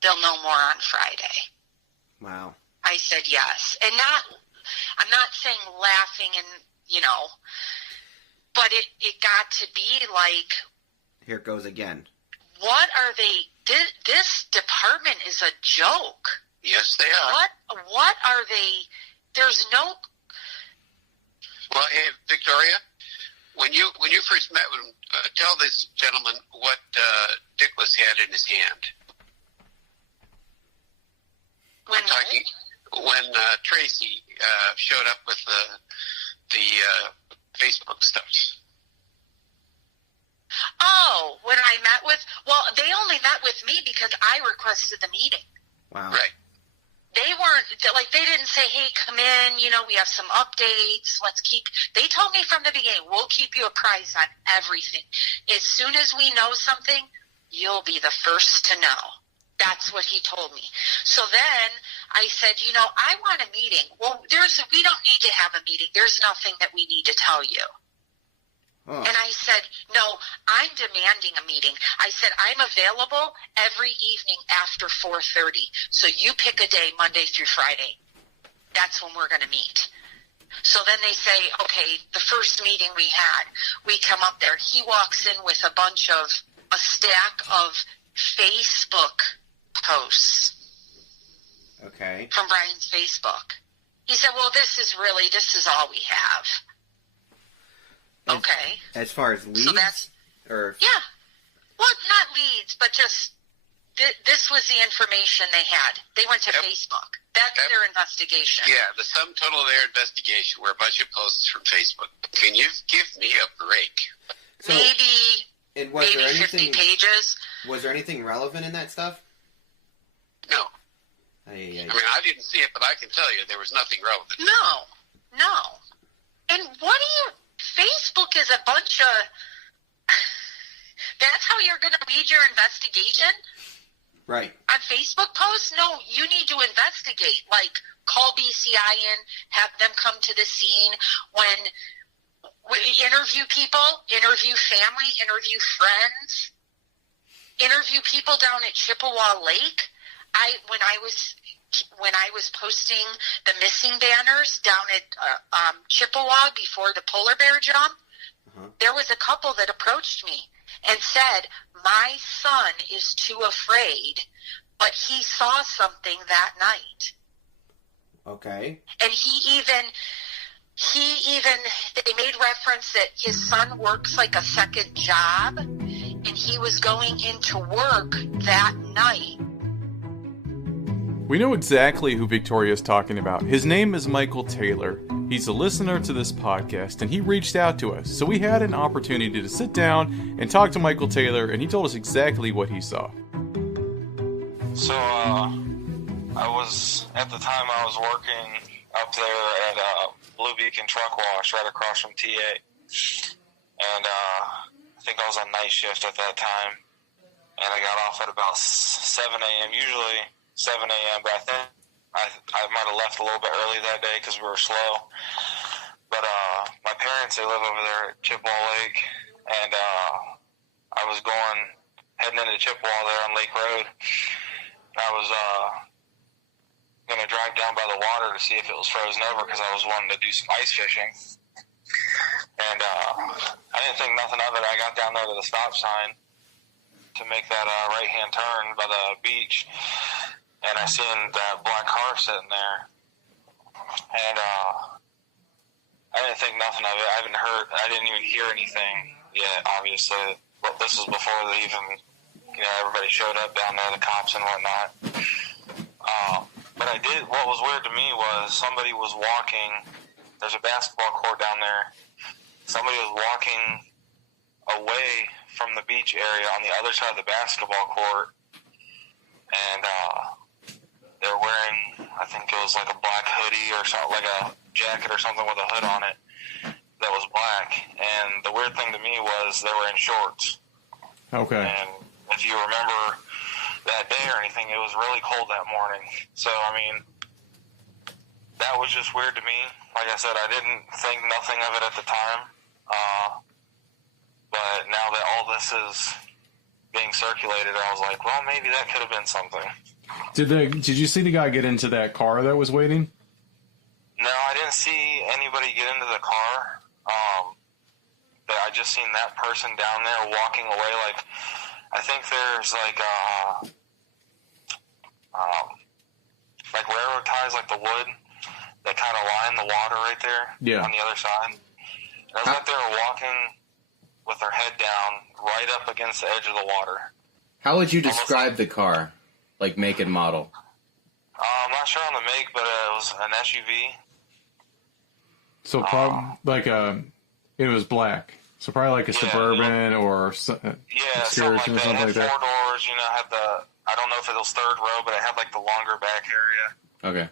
They'll know more on Friday. Wow. I said yes. And I'm not saying laughing and, but it got to be like. Here it goes again. What are they? This department is a joke. Yes, they are. What are they? There's no. Well, hey, Victoria, when you first met with him, tell this gentleman what Dickless had in his hand. When Tracy showed up with the Facebook stuff. Oh, when I met with, they only met with me because I requested the meeting. Wow. Right. They weren't, they didn't say, hey, come in, we have some updates, they told me from the beginning, we'll keep you apprised on everything. As soon as we know something, you'll be the first to know. That's what he told me. So then I said, I want a meeting. Well, we don't need to have a meeting. There's nothing that we need to tell you. Oh. And I said, no, I'm demanding a meeting. I said, I'm available every evening after 4:30. So you pick a day, Monday through Friday. That's when we're going to meet. So then they say, okay, the first meeting we had, we come up there. He walks in with a stack of Facebook posts. Okay. From Bryan's Facebook. He said, well, this is all we have. Okay. As far as leads? So that's, yeah. Well, not leads, but just this was the information they had. They went to Facebook. That's their investigation. Yeah, the sum total of their investigation were a bunch of posts from Facebook. Can you give me a break? So, maybe 50 pages. Was there anything relevant in that stuff? No. I mean, I didn't see it, but I can tell you there was nothing relevant. No. And Facebook is a bunch of... That's how you're going to lead your investigation? Right. On Facebook posts? No, you need to investigate. Like, call BCI in, have them come to the scene. When we interview people, interview family, interview friends, interview people down at Chippewa Lake. When I was posting the missing banners down at Chippewa before the polar bear jump, there was a couple that approached me and said, my son is too afraid, but he saw something that night. Okay. And they made reference that his son works like a second job, and he was going into work that night. We know exactly who Victoria is talking about. His name is Michael Taylor. He's a listener to this podcast, and he reached out to us. So we had an opportunity to sit down and talk to Michael Taylor, and he told us exactly what he saw. So, at the time I was working up there at Blue Beacon Truck Wash right across from TA. And I think I was on night shift at that time. And I got off at about 7 a.m., usually 7 a.m., but I think I might have left a little bit early that day because we were slow. But my parents, they live over there at Chippewa Lake, and I was heading into Chippewa there on Lake Road. I was going to drive down by the water to see if it was frozen over because I was wanting to do some ice fishing. And I didn't think nothing of it. I got down there to the stop sign to make that right-hand turn by the beach, and I seen that black car sitting there. And I didn't think nothing of it. I didn't even hear anything yet, obviously. But this was before they even, everybody showed up down there, the cops and whatnot. But what was weird to me was somebody was walking, there's a basketball court down there. Somebody was walking away from the beach area on the other side of the basketball court. And they're wearing, I think it was like a black hoodie or something, like a jacket or something with a hood on it that was black. And the weird thing to me was they were in shorts. Okay. And if you remember that day or anything, it was really cold that morning. So, I mean, that was just weird to me. Like I said, I didn't think nothing of it at the time. But now that all this is being circulated, I was like, well, maybe that could have been something. Did you see the guy get into that car that was waiting? No, I didn't see anybody get into the car. But I just seen that person down there walking away. Like, I think there's like railroad ties, like the wood that kind of line the water right there on the other side. And I was like they were walking with their head down right up against the edge of the water. How would you describe the car? Like make and model? I'm not sure on the make, but it was an SUV. So probably it was black. So probably like a Suburban or something like that. It had 4 doors. Had I don't know if it was third row, but it had like the longer back area. Okay.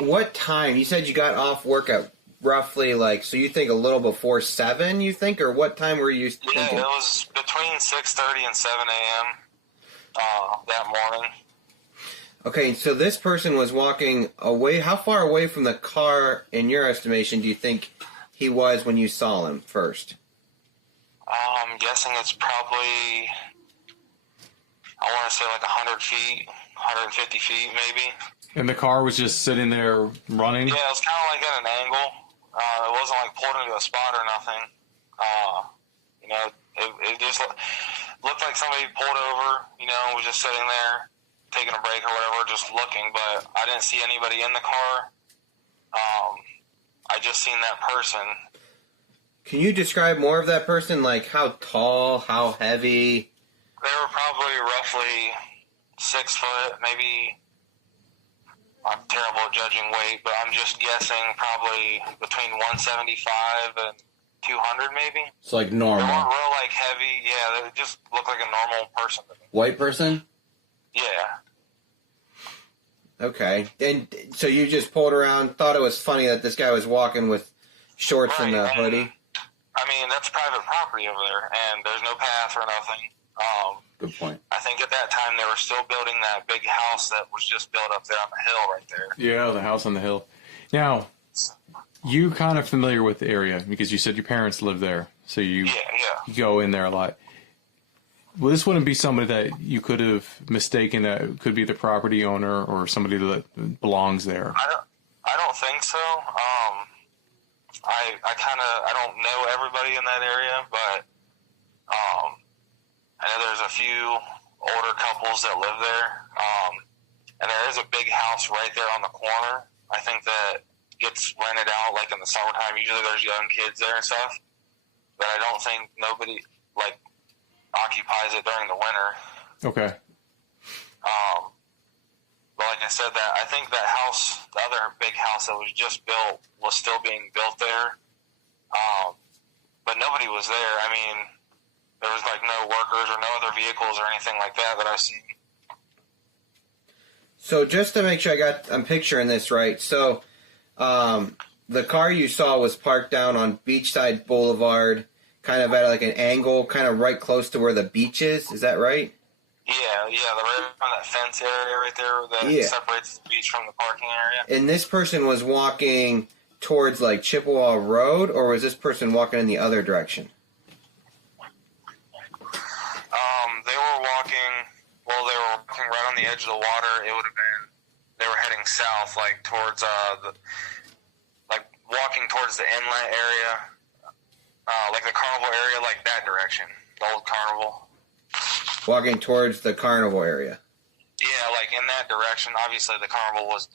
What time? You said you got off work at roughly so you think a little before 7, you think, or what time were you thinking? Yeah, it was between 6:30 and 7 a.m. That morning. Okay, so this person was walking away. How far away from the car, in your estimation, do you think he was when you saw him first? I'm guessing it's probably, I want to say like 100 feet, 150 feet maybe. And the car was just sitting there running? Yeah, it was kind of like at an angle. It wasn't like pulled into a spot or nothing. It just looked like somebody pulled over, was just sitting there, taking a break or whatever, just looking, but I didn't see anybody in the car. I just seen that person. Can you describe more of that person? Like how tall, how heavy? They were probably roughly 6 foot, maybe. I'm terrible at judging weight, but I'm just guessing probably between 175 and 200 maybe. So like normal. They weren't real heavy. Yeah, they just looked like a normal person. White person? Yeah. Okay. And so you just pulled around, thought it was funny that this guy was walking with shorts and a hoodie? I mean, that's private property over there, and there's no path or nothing. Good point. I think at that time they were still building that big house that was just built up there on the hill right there. Yeah, the house on the hill. Now, you kind of familiar with the area because you said your parents live there, so you go in there a lot. Well, this wouldn't be somebody that you could have mistaken that could be the property owner or somebody that belongs there. I don't think so. I don't know everybody in that area, but I know there's a few older couples that live there, and there is a big house right there on the corner. I think that gets rented out like in the summertime. Usually there's young kids there and stuff, but I don't think nobody occupies it during the winter. Okay. But like I said, I think that house, the other big house that was just built, was still being built there. But nobody was there. I mean, there was no workers or no other vehicles or anything like that I've seen. So just to make sure I'm picturing this right, so the car you saw was parked down on Beachside Boulevard, kind of at an angle, kind of right close to where the beach is. Is that right? Yeah, right on that fence area right there that separates the beach from the parking area. And this person was walking towards Chippewa Road, or was this person walking in the other direction? They were walking right on the edge of the water. It would have been, they were heading south, towards walking towards the inlet area, the carnival area, that direction, the old carnival. Walking towards the carnival area. Yeah, like in that direction. Obviously, the carnival is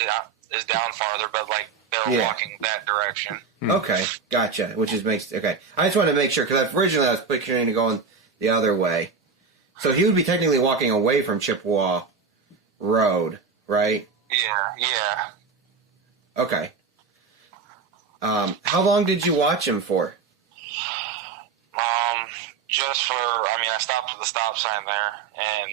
down farther, but like they're walking that direction. Okay, gotcha. Okay. I just wanted to make sure because originally I was picturing it going the other way. So he would be technically walking away from Chippewa Road, right? Yeah. Okay. How long did you watch him for? I stopped at the stop sign there, and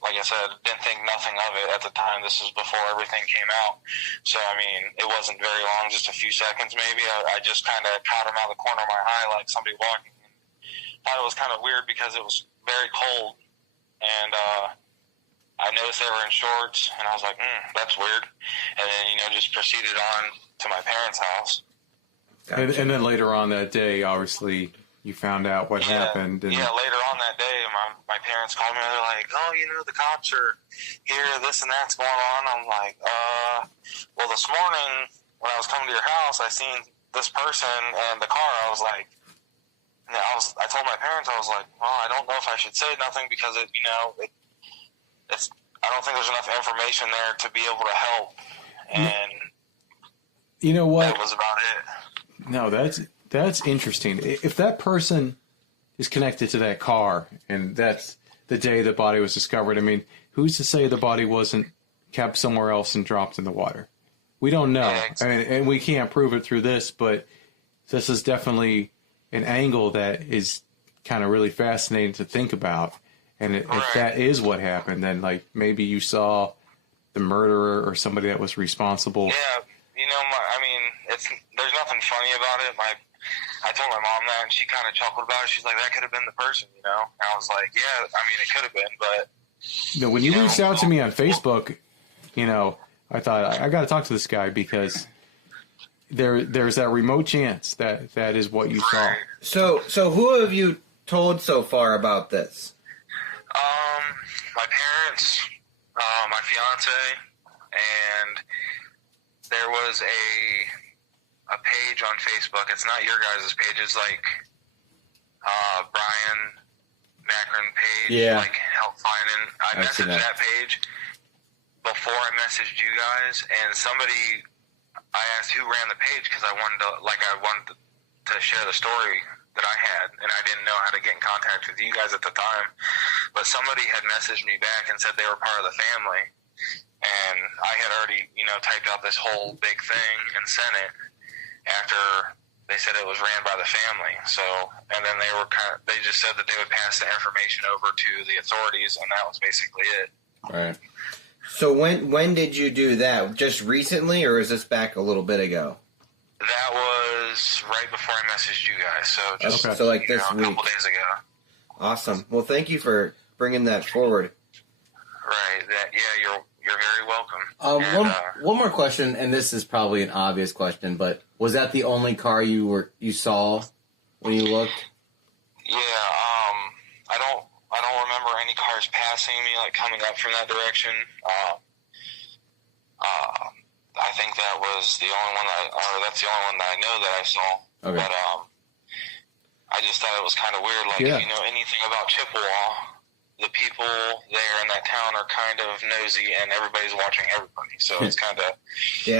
like I said, didn't think nothing of it at the time. This was before everything came out. So, it wasn't very long, just a few seconds maybe. I just kind of caught him out of the corner of my eye like somebody walking. Thought it was kind of weird because it was very cold, and I noticed they were in shorts, and I was like, that's weird. And then, just proceeded on to my parents' house. Gotcha. And then later on that day, obviously, you found out what happened. And... Yeah, later on that day, my parents called me, and they're like, the cops are here, this and that's going on. I'm like, well, this morning, when I was coming to your house, I seen this person and the car. I was like, I told my parents, I was like, well, I don't know if I should say nothing because I don't think there's enough information there to be able to help. And you know what? That was about it. No, that's interesting. If that person is connected to that car and that's the day the body was discovered, who's to say the body wasn't kept somewhere else and dropped in the water? We don't know. And we can't prove it through this, but this is definitely an angle that is kind of really fascinating to think about. And if that is what happened, then maybe you saw the murderer or somebody that was responsible. Yeah, there's nothing funny about it. I told my mom that, and she kind of chuckled about it. She's like, that could have been the person, And I was like, yeah, it could have been, but... when you reached out to me on Facebook, I thought, I got to talk to this guy because there's that remote chance that is what you saw. So who have you told so far about this? My parents, my fiance, and there was a page on Facebook. It's not your guys' page. It's like Bryon Macron page. Yeah. Like help finding. I messaged that page before I messaged you guys, and I asked who ran the page because I wanted to share the story that I had, and I didn't know how to get in contact with you guys at the time. But somebody had messaged me back and said they were part of the family, and I had already, typed out this whole big thing and sent it after they said it was ran by the family. So, and then they just said that they would pass the information over to the authorities, and that was basically it. Right. So when did you do that? Just recently, or is this back a little bit ago? That was right before I messaged you guys. So just so like this a couple days ago. Awesome. Well, thank you for bringing that forward. Right. You're very welcome. One more question, and this is probably an obvious question, but was that the only car you saw when you looked? Yeah. I don't remember any cars passing me coming up from that direction. I think that was the only one that's the only one that I know that I saw. Okay. But I just thought it was kind of weird. If you know anything about Chippewa, the people there in that town are kind of nosy, and everybody's watching everybody. So it's kind of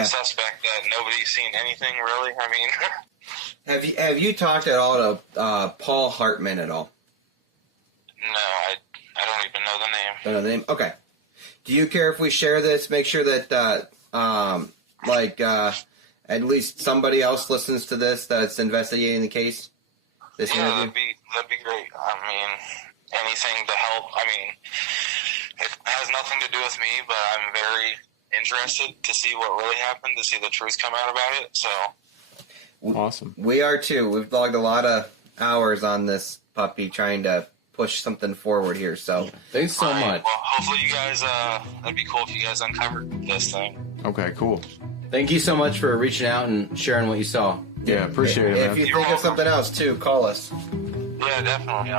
suspect that nobody's seen anything really. Have you talked at all to Paul Hartman at all? No, I don't even know the name. Don't know the name? Okay. Do you care if we share this? Make sure that at least somebody else listens to this that's investigating the case. This interview? That'd be great. Anything to help. It has nothing to do with me, but I'm very interested to see what really happened, to see the truth come out about it. So awesome. We are too. We've logged a lot of hours on this puppy trying to push something forward here. So thanks so much. Well, hopefully you guys. That'd be cool if you guys uncovered this thing. Okay, cool. Thank you so much for reaching out and sharing what you saw. Yeah, appreciate it, man. If you think of something else too, call us. Yeah, definitely.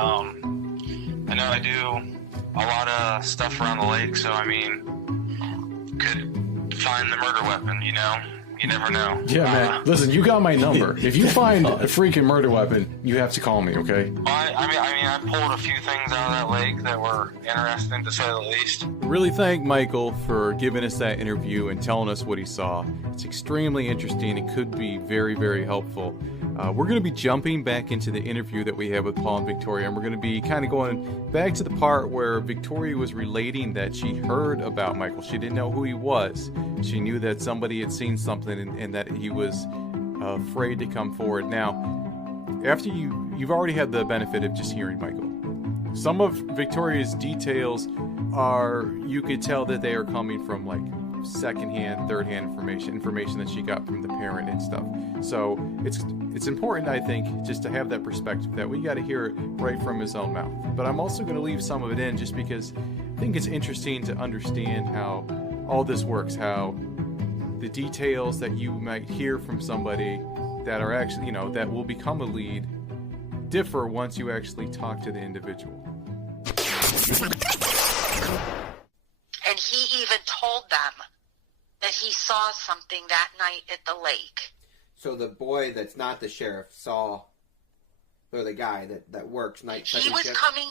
I know I do a lot of stuff around the lake, so could find the murder weapon. You never know. Yeah, man. Listen, you got my number. If you find a freaking murder weapon, you have to call me, okay? I pulled a few things out of that lake that were interesting, to say the least. Really thank Michael for giving us that interview and telling us what he saw. It's extremely interesting. It could be very, very helpful. We're going to be jumping back into the interview that we had with Paul and Victoria, and we're going to be kind of going back to the part where Victoria was relating that she heard about Michael. She didn't know who he was. She knew that somebody had seen something and that he was afraid to come forward. Now, after you've already had the benefit of just hearing Michael. Some of Victoria's details you could tell that they are coming from like secondhand, thirdhand information that she got from the parent and stuff. So it's important, I think, just to have that perspective that we got to hear it right from his own mouth. But I'm also going to leave some of it in just because I think it's interesting to understand how all this works, how the details that you might hear from somebody that are actually, that will become a lead differ once you actually talk to the individual. And he even told them that he saw something that night at the lake. So the boy that's not the sheriff saw, or the guy that works night shift? He was coming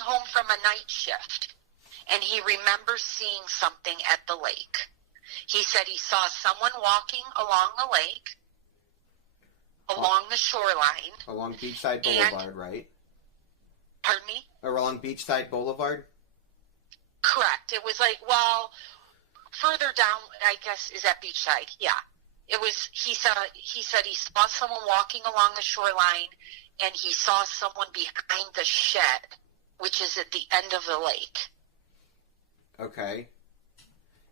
home from a night shift, and he remembers seeing something at the lake. He said he saw someone walking along the lake, along the shoreline. Along Beachside Boulevard, right? Pardon me? Or along Beachside Boulevard? Correct. It was further down, I guess, is at Beachside. Yeah. It was, he said he saw someone walking along the shoreline, and he saw someone behind the shed, which is at the end of the lake. Okay.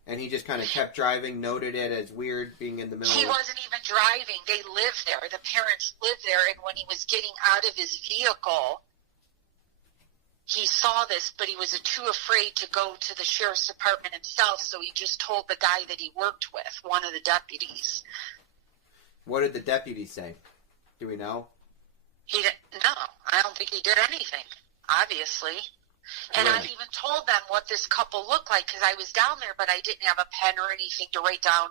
And he just kind of kept driving, noted it as weird being in the middle. He wasn't even driving. They lived there. The parents lived there, and when he was getting out of his vehicle, he saw this, but he was too afraid to go to the sheriff's department himself, so he just told the guy that he worked with, one of the deputies. What did the deputy say? Do we know? No, I don't think he did anything, obviously. And Right. I even told them what this couple looked like, because I was down there, but I didn't have a pen or anything to write down.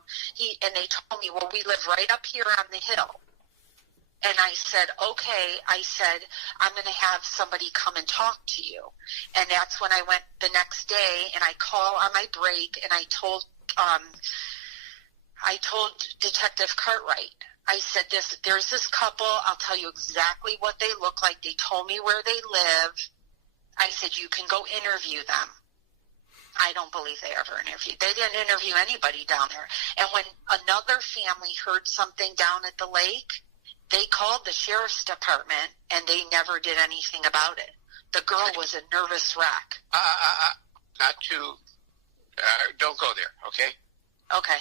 And they told me, well, we live right up here on the hill. And I said, okay. I said, I'm going to have somebody come and talk to you. And that's when I went the next day, and I called on my break, and I told Detective Cartwright, I said, there's this couple. I'll tell you exactly what they look like. They told me where they live. I said, you can go interview them. I don't believe they ever interviewed. They didn't interview anybody down there. And when another family heard something down at the lake, they called the sheriff's department, and they never did anything about it. The girl was a nervous wreck. Don't go there, okay? Okay.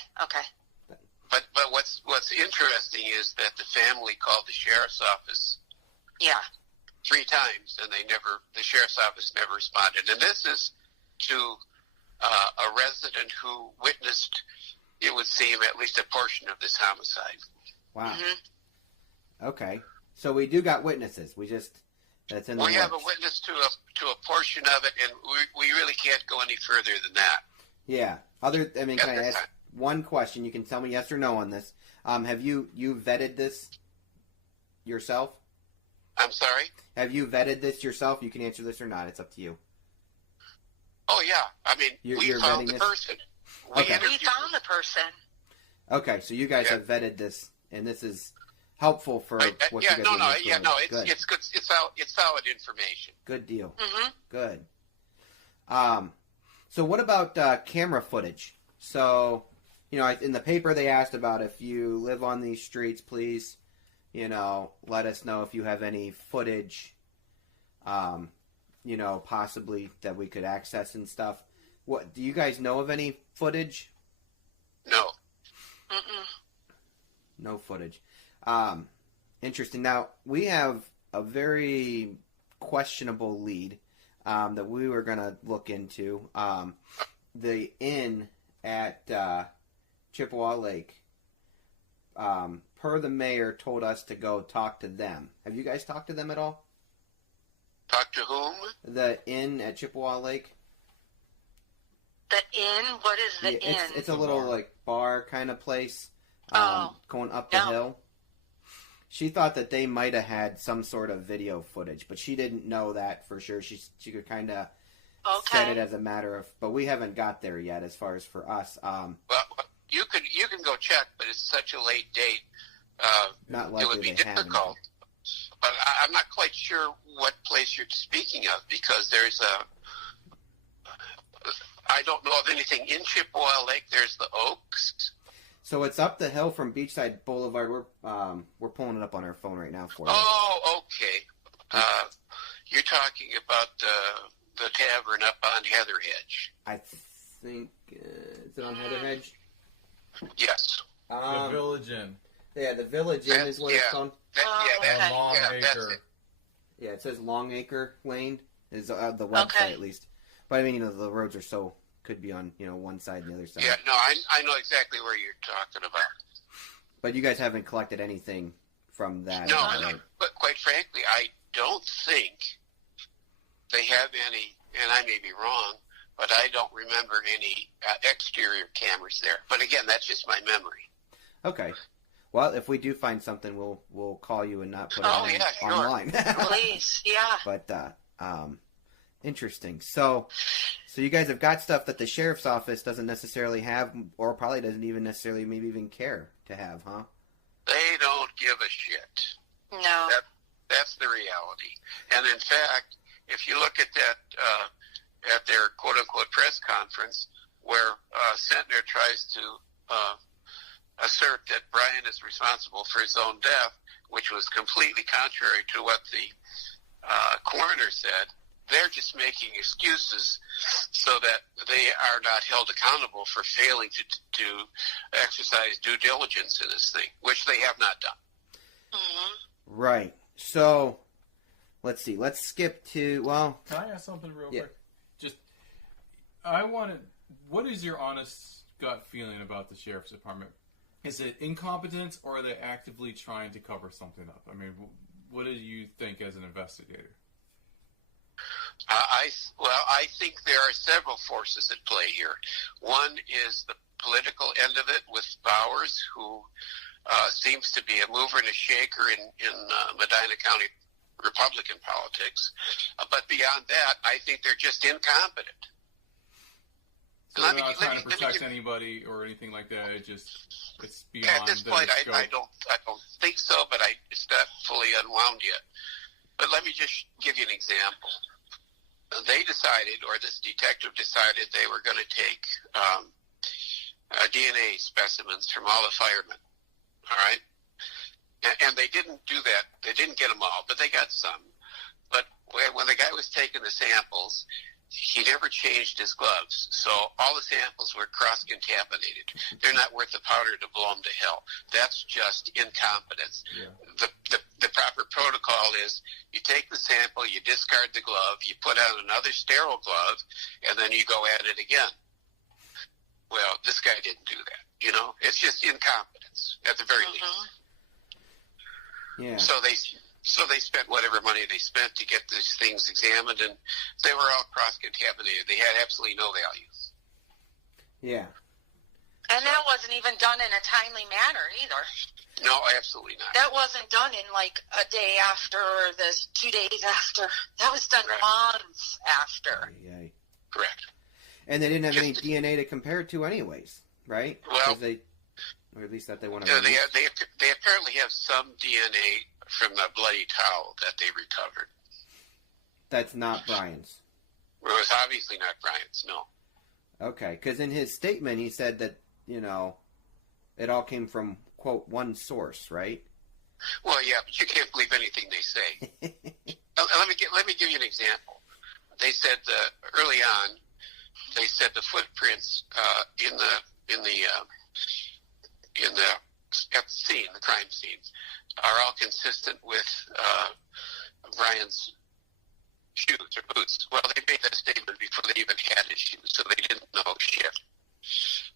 But what's interesting is that the family called the sheriff's office. Yeah. 3 times, and the sheriff's office never responded. And this is to a resident who witnessed, it would seem, at least a portion of this homicide. Wow. Mm-hmm. Okay. So we do got witnesses. That's in the We have a works. witness to a portion of it, and we really can't go any further than that. Yeah. Can I ask one question? You can tell me yes or no on this. Have you vetted this yourself? I'm sorry? Have you vetted this yourself? You can answer this or not. It's up to you. Oh, yeah. I mean, we found the person. We found the person. Okay, so you guys have vetted this, and this is helpful for what you guys are doing. It's good. It's solid information. Good deal. Mm-hmm. Good. So what about camera footage? So, in the paper they asked about if you live on these streets, please, let us know if you have any footage, possibly that we could access and stuff. What do you guys know of any footage? No. Mm-mm. No footage. Interesting. Now, we have a very questionable lead that we were going to look into. The inn at Chippewa Lake, per the mayor, told us to go talk to them. Have you guys talked to them at all? Talk to whom? The inn at Chippewa Lake. The inn? What is the inn? It's a little bar kind of place. going up the hill. She thought that they might have had some sort of video footage, but she didn't know that for sure. She could kind of set it as a matter of, but we haven't got there yet as far as for us. Well, you can go check, but it's such a late date. Not likely it would be they have difficult. But I'm not quite sure what place you're speaking of, because there's I don't know of anything in Chippewa Lake. There's the Oaks. So it's up the hill from Beachside Boulevard. We're pulling it up on our phone right now for you. Oh, okay. You're talking about the tavern up on Heatherhedge. I think is it on Heatherhedge? Yes. The Village Inn. Yeah, the Village Inn is what it's called. Longacre. Yeah, it says Longacre Lane is the website at least. But I mean, the roads are could be on one side and the other side. Yeah, no, I know exactly where you're talking about. But you guys haven't collected anything from that. No, right? but quite frankly, I don't think they have any, and I may be wrong, but I don't remember any exterior cameras there. But again, that's just my memory. Okay. Well, if we do find something, we'll call you and not put it online. Please, yeah. But interesting. So you guys have got stuff that the sheriff's office doesn't necessarily have, or probably doesn't even necessarily maybe even care to have, huh? They don't give a shit. No. That's the reality. And in fact, if you look at that, at their quote-unquote press conference, where Sentner tries to assert that Bryon is responsible for his own death, which was completely contrary to what the coroner said, they're just making excuses so that they are not held accountable for failing to exercise due diligence in this thing, which they have not done. Mm-hmm. Right. So, let's see. Let's skip to, well... Can I ask something real quick? What is your honest gut feeling about the sheriff's department? Is it incompetence, or are they actively trying to cover something up? I mean, what do you think as an investigator? I think there are several forces at play here. One is the political end of it with Bowers, who seems to be a mover and a shaker in Medina County Republican politics. But beyond that, I think they're just incompetent. So they're not trying to protect anybody or anything like that. It's beyond. At this point, I don't think so, but it's not fully unwound yet. But let me just give you an example. They decided, or this detective decided, they were going to take DNA specimens from all the firemen. All right? And they didn't do that. They didn't get them all, but they got some. But when the guy was taking the samples, he never changed his gloves. So all the samples were cross-contaminated. They're not worth the powder to blow them to hell. That's just incompetence. Yeah. The proper protocol is you take the sample, you discard the glove, you put on another sterile glove, and then you go at it again. Well, this guy didn't do that. It's just incompetence at the very least. Yeah. So they spent whatever money they spent to get these things examined, and they were all cross-contaminated. They had absolutely no value. Yeah. And that wasn't even done in a timely manner either. No, absolutely not. That wasn't done in like a day after or 2 days after. That was done months after. Yay. Correct. And they didn't have any DNA to compare it to anyways, right? Well, or at least that they want to. They apparently have some DNA from the bloody towel that they recovered. That's not Bryon's. Well, it was obviously not Bryon's, no. Okay, because in his statement he said that, it all came from, quote, one source, right? Well, yeah, but you can't believe anything they say. Let me give you an example. They said early on, they said the footprints at the scene, the crime scenes, are all consistent with Bryon's shoes or boots. Well, they made that statement before they even had his shoes, so they didn't know shit.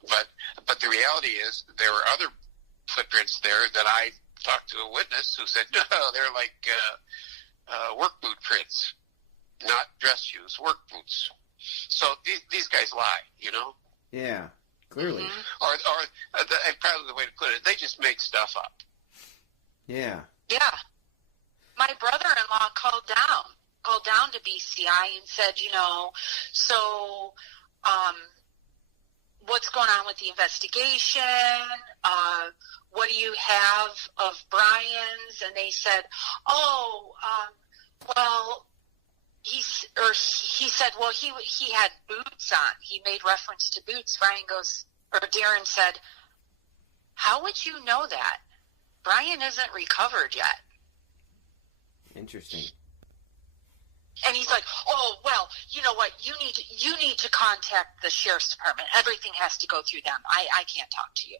But the reality is there were other footprints there that I talked to a witness who said, no, they're like work boot prints, not dress shoes, work boots. So these guys lie, Yeah. Clearly. Probably the way to put it, they just make stuff up. Yeah. Yeah. My brother-in-law called down to BCI and said, so what's going on with the investigation? What do you have of Bryan's? And they said, well, he said, well, he had boots on. He made reference to boots. Darren said, how would you know that? Bryan isn't recovered yet. Interesting. And he's like, oh, well, you know what? You need to contact the sheriff's department. Everything has to go through them. I can't talk to you.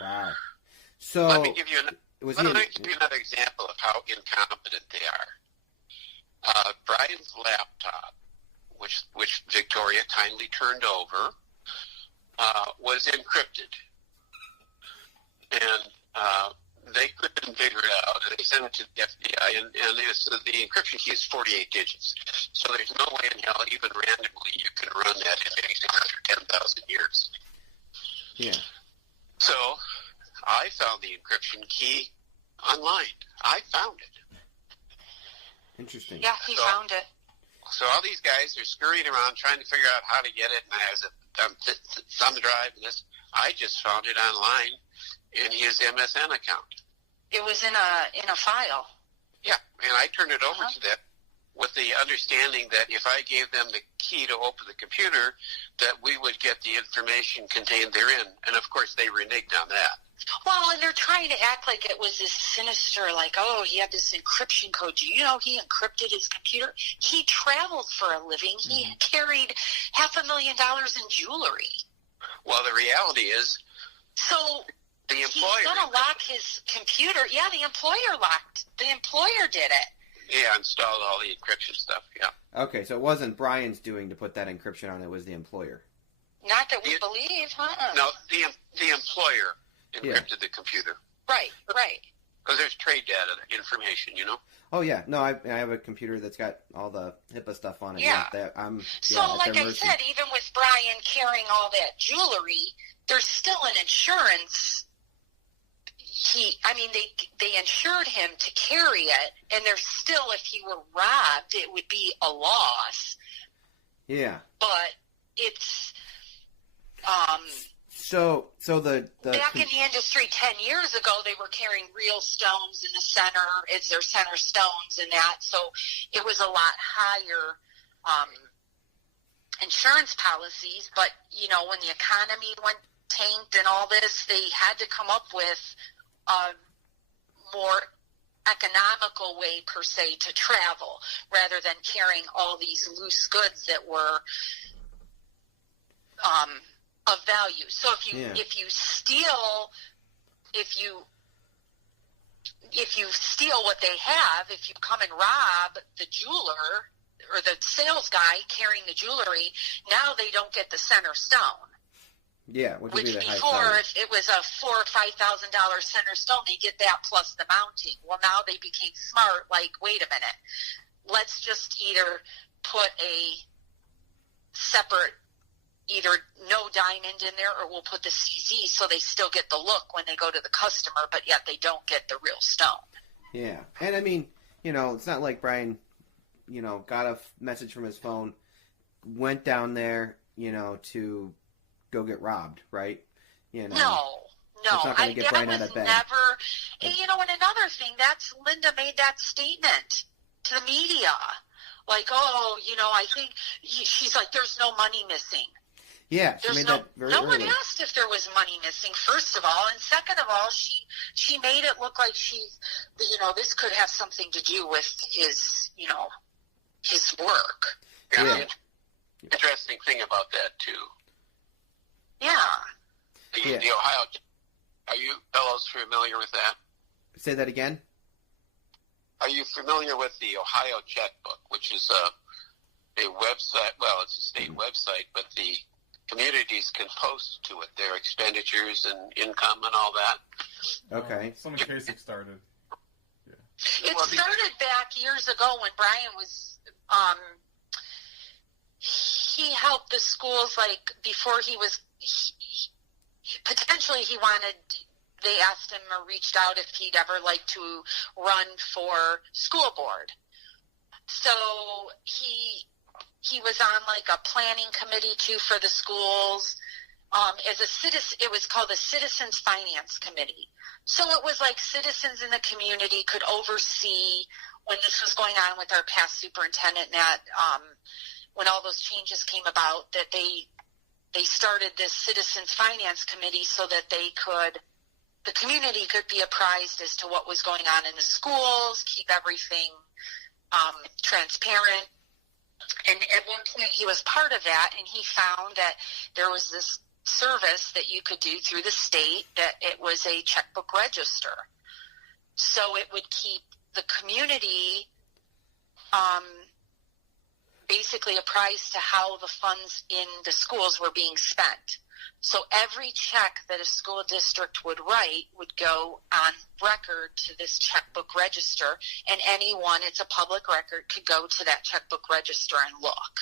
Wow. So let me give you another example of how incompetent they are. Bryan's laptop, which Victoria kindly turned over, was encrypted. And they couldn't figure it out, and they sent it to the FBI, and the encryption key is 48 digits. So there's no way in hell, even randomly, you can run that in anything under 10,000 years. Yeah. So I found the encryption key online. I found it. Interesting. Yeah, he found it. So all these guys are scurrying around trying to figure out how to get it, and I was on thumb drive, and this. I just found it online in his MSN account. It was in a file. Yeah, and I turned it over to them with the understanding that if I gave them the key to open the computer, that we would get the information contained therein. And of course, they reneged on that. Well, and they're trying to act like it was this sinister, like, oh, he had this encryption code. Do you know he encrypted his computer? He traveled for a living. He carried $500,000 in jewelry. Well, the reality is, so the employer, he's going to lock his computer. Yeah, the employer did it. Yeah, installed all the encryption stuff, yeah. Okay, so it wasn't Bryan's doing to put that encryption on, it was the employer. Not that we believe, huh? No, the employer encrypted the computer. Right. Because there's trade data information, Oh, yeah. No, I have a computer that's got all the HIPAA stuff on it. Yeah. So, like I said, even with Bryan carrying all that jewelry, there's still an insurance. They insured him to carry it, and there's still, if he were robbed, it would be a loss. Yeah. But it's, So the back in the industry 10 years ago, they were carrying real stones in the center as their center stones and that. So it was a lot higher insurance policies. But, when the economy went tanked and all this, they had to come up with a more economical way, per se, to travel rather than carrying all these loose goods that were of value. So if you steal what they have, if you come and rob the jeweler or the sales guy carrying the jewelry, now they don't get the center stone. Yeah, which before, if it was a $4,000 or $5,000 center stone, they get that plus the mounting. Well, now they became smart. Like, wait a minute, let's just either put a separate, either no diamond in there, or we'll put the CZ so they still get the look when they go to the customer, but yet they don't get the real stone. Yeah, and I mean, it's not like Bryan, got a message from his phone, went down there, to go get robbed, right? No. It's not going to get Bryan out of bed. Never. And another thing, that's Linda made that statement to the media, like, oh, I think she's like, there's no money missing. Yeah, she made that very early. No one asked if there was money missing, first of all, and second of all, she made it look like this could have something to do with his, his work. Yeah. Interesting thing about that too. Yeah. The Ohio. Are you fellows familiar with that? Say that again. Are you familiar with the Ohio Checkbook, which is a website? Well, it's a state website, but the communities can post to it their expenditures and income and all that. Okay. So in case it started. Yeah. It started back years ago when Bryan was, he helped the schools, like, before he was, potentially they asked him or reached out if he'd ever like to run for school board. So he was on like a planning committee too for the schools. As a citizen, it was called the Citizens Finance Committee. So it was like citizens in the community could oversee when this was going on with our past superintendent, that when all those changes came about, that they started this Citizens Finance Committee so that the community could be apprised as to what was going on in the schools, keep everything transparent. And at one point he was part of that, and he found that there was this service that you could do through the state, that it was a checkbook register. So it would keep the community basically apprised to how the funds in the schools were being spent. So every check that a school district would write would go on record to this checkbook register, and anyone, it's a public record, could go to that checkbook register and look.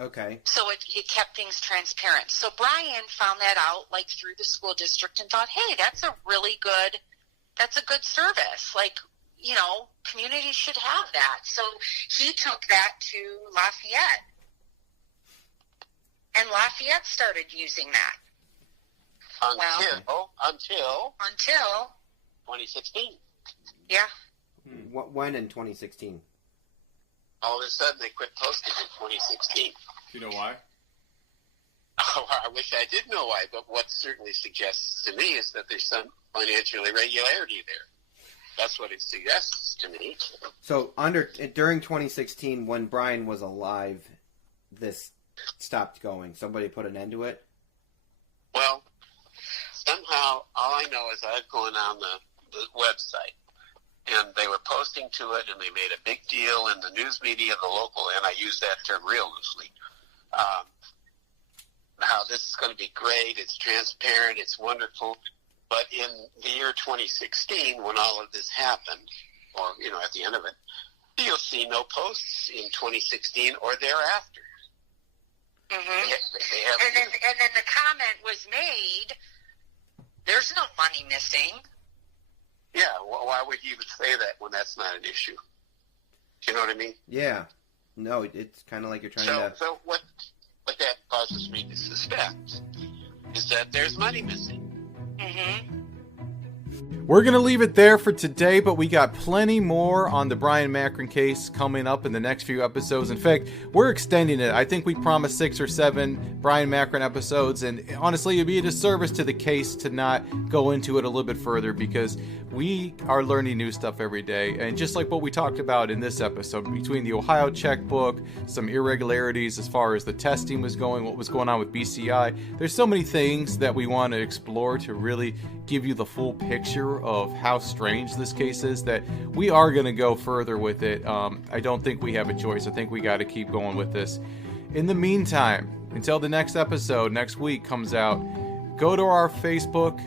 Okay. So it kept things transparent. So Bryon found that out, like, through the school district, and thought, hey, that's a good service. Like, you know, communities should have that. So he took that to Lafayette. And Lafayette started using that. Until 2016. Yeah. When in 2016? All of a sudden, they quit posting in 2016. Do you know why? Oh, I wish I did know why, but what certainly suggests to me is that there's some financial irregularity there. That's what it suggests to me. So during 2016, when Bryon was alive, this stopped going. Somebody put an end to it? Well, somehow, all I know is I've gone on the website, and they were posting to it, and they made a big deal in the news media, the local, and I use that term real loosely, how this is going to be great, it's transparent, it's wonderful. But in the year 2016, when all of this happened, or, you know, at the end of it, you'll see no posts in 2016 or thereafter. Mm-hmm. And then the comment was made, there's no money missing. Yeah, well, why would you even say that when that's not an issue? Do you know what I mean? Yeah. No, it's kind of like you're trying to... So what that causes me to suspect is that there's money missing. Mm-hmm. We're going to leave it there for today, but we got plenty more on the Bryon Macron case coming up in the next few episodes. In fact, we're extending it. I think we promised 6 or 7 Bryon Macron episodes, and honestly, it'd be a disservice to the case to not go into it a little bit further, because we are learning new stuff every day. And just like what we talked about in this episode, between the Ohio checkbook, some irregularities as far as the testing was going, what was going on with BCI, there's so many things that we want to explore to really give you the full picture of how strange this case is, that we are going to go further with it. I don't think we have a choice. I think we got to keep going with this. In the meantime, until the next episode next week comes out, go to our Facebook,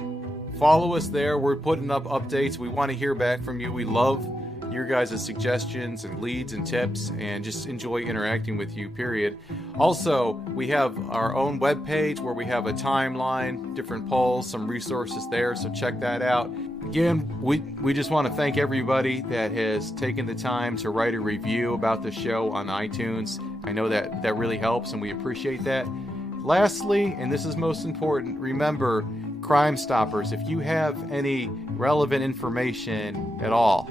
follow us there. We're putting up updates. We want to hear back from you. We love your guys' suggestions and leads and tips, and just enjoy interacting with you, period. Also, we have our own webpage where we have a timeline, different polls, some resources there, so check that out. Again, we just want to thank everybody that has taken the time to write a review about the show on iTunes. I know that really helps, and we appreciate that. Lastly, and this is most important, remember, Crime Stoppers, if you have any relevant information at all,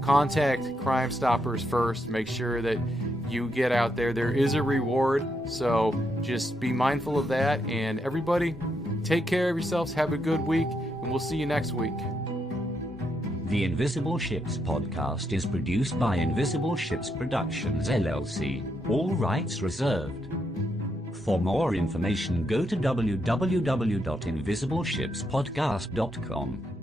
contact Crime Stoppers first. Make sure that you get out there. There is a reward, so just be mindful of that. And everybody, take care of yourselves. Have a good week, and we'll see you next week. The Invisible Ships podcast is produced by Invisible Ships Productions LLC. All rights reserved. For more information, go to www.invisibleshipspodcast.com.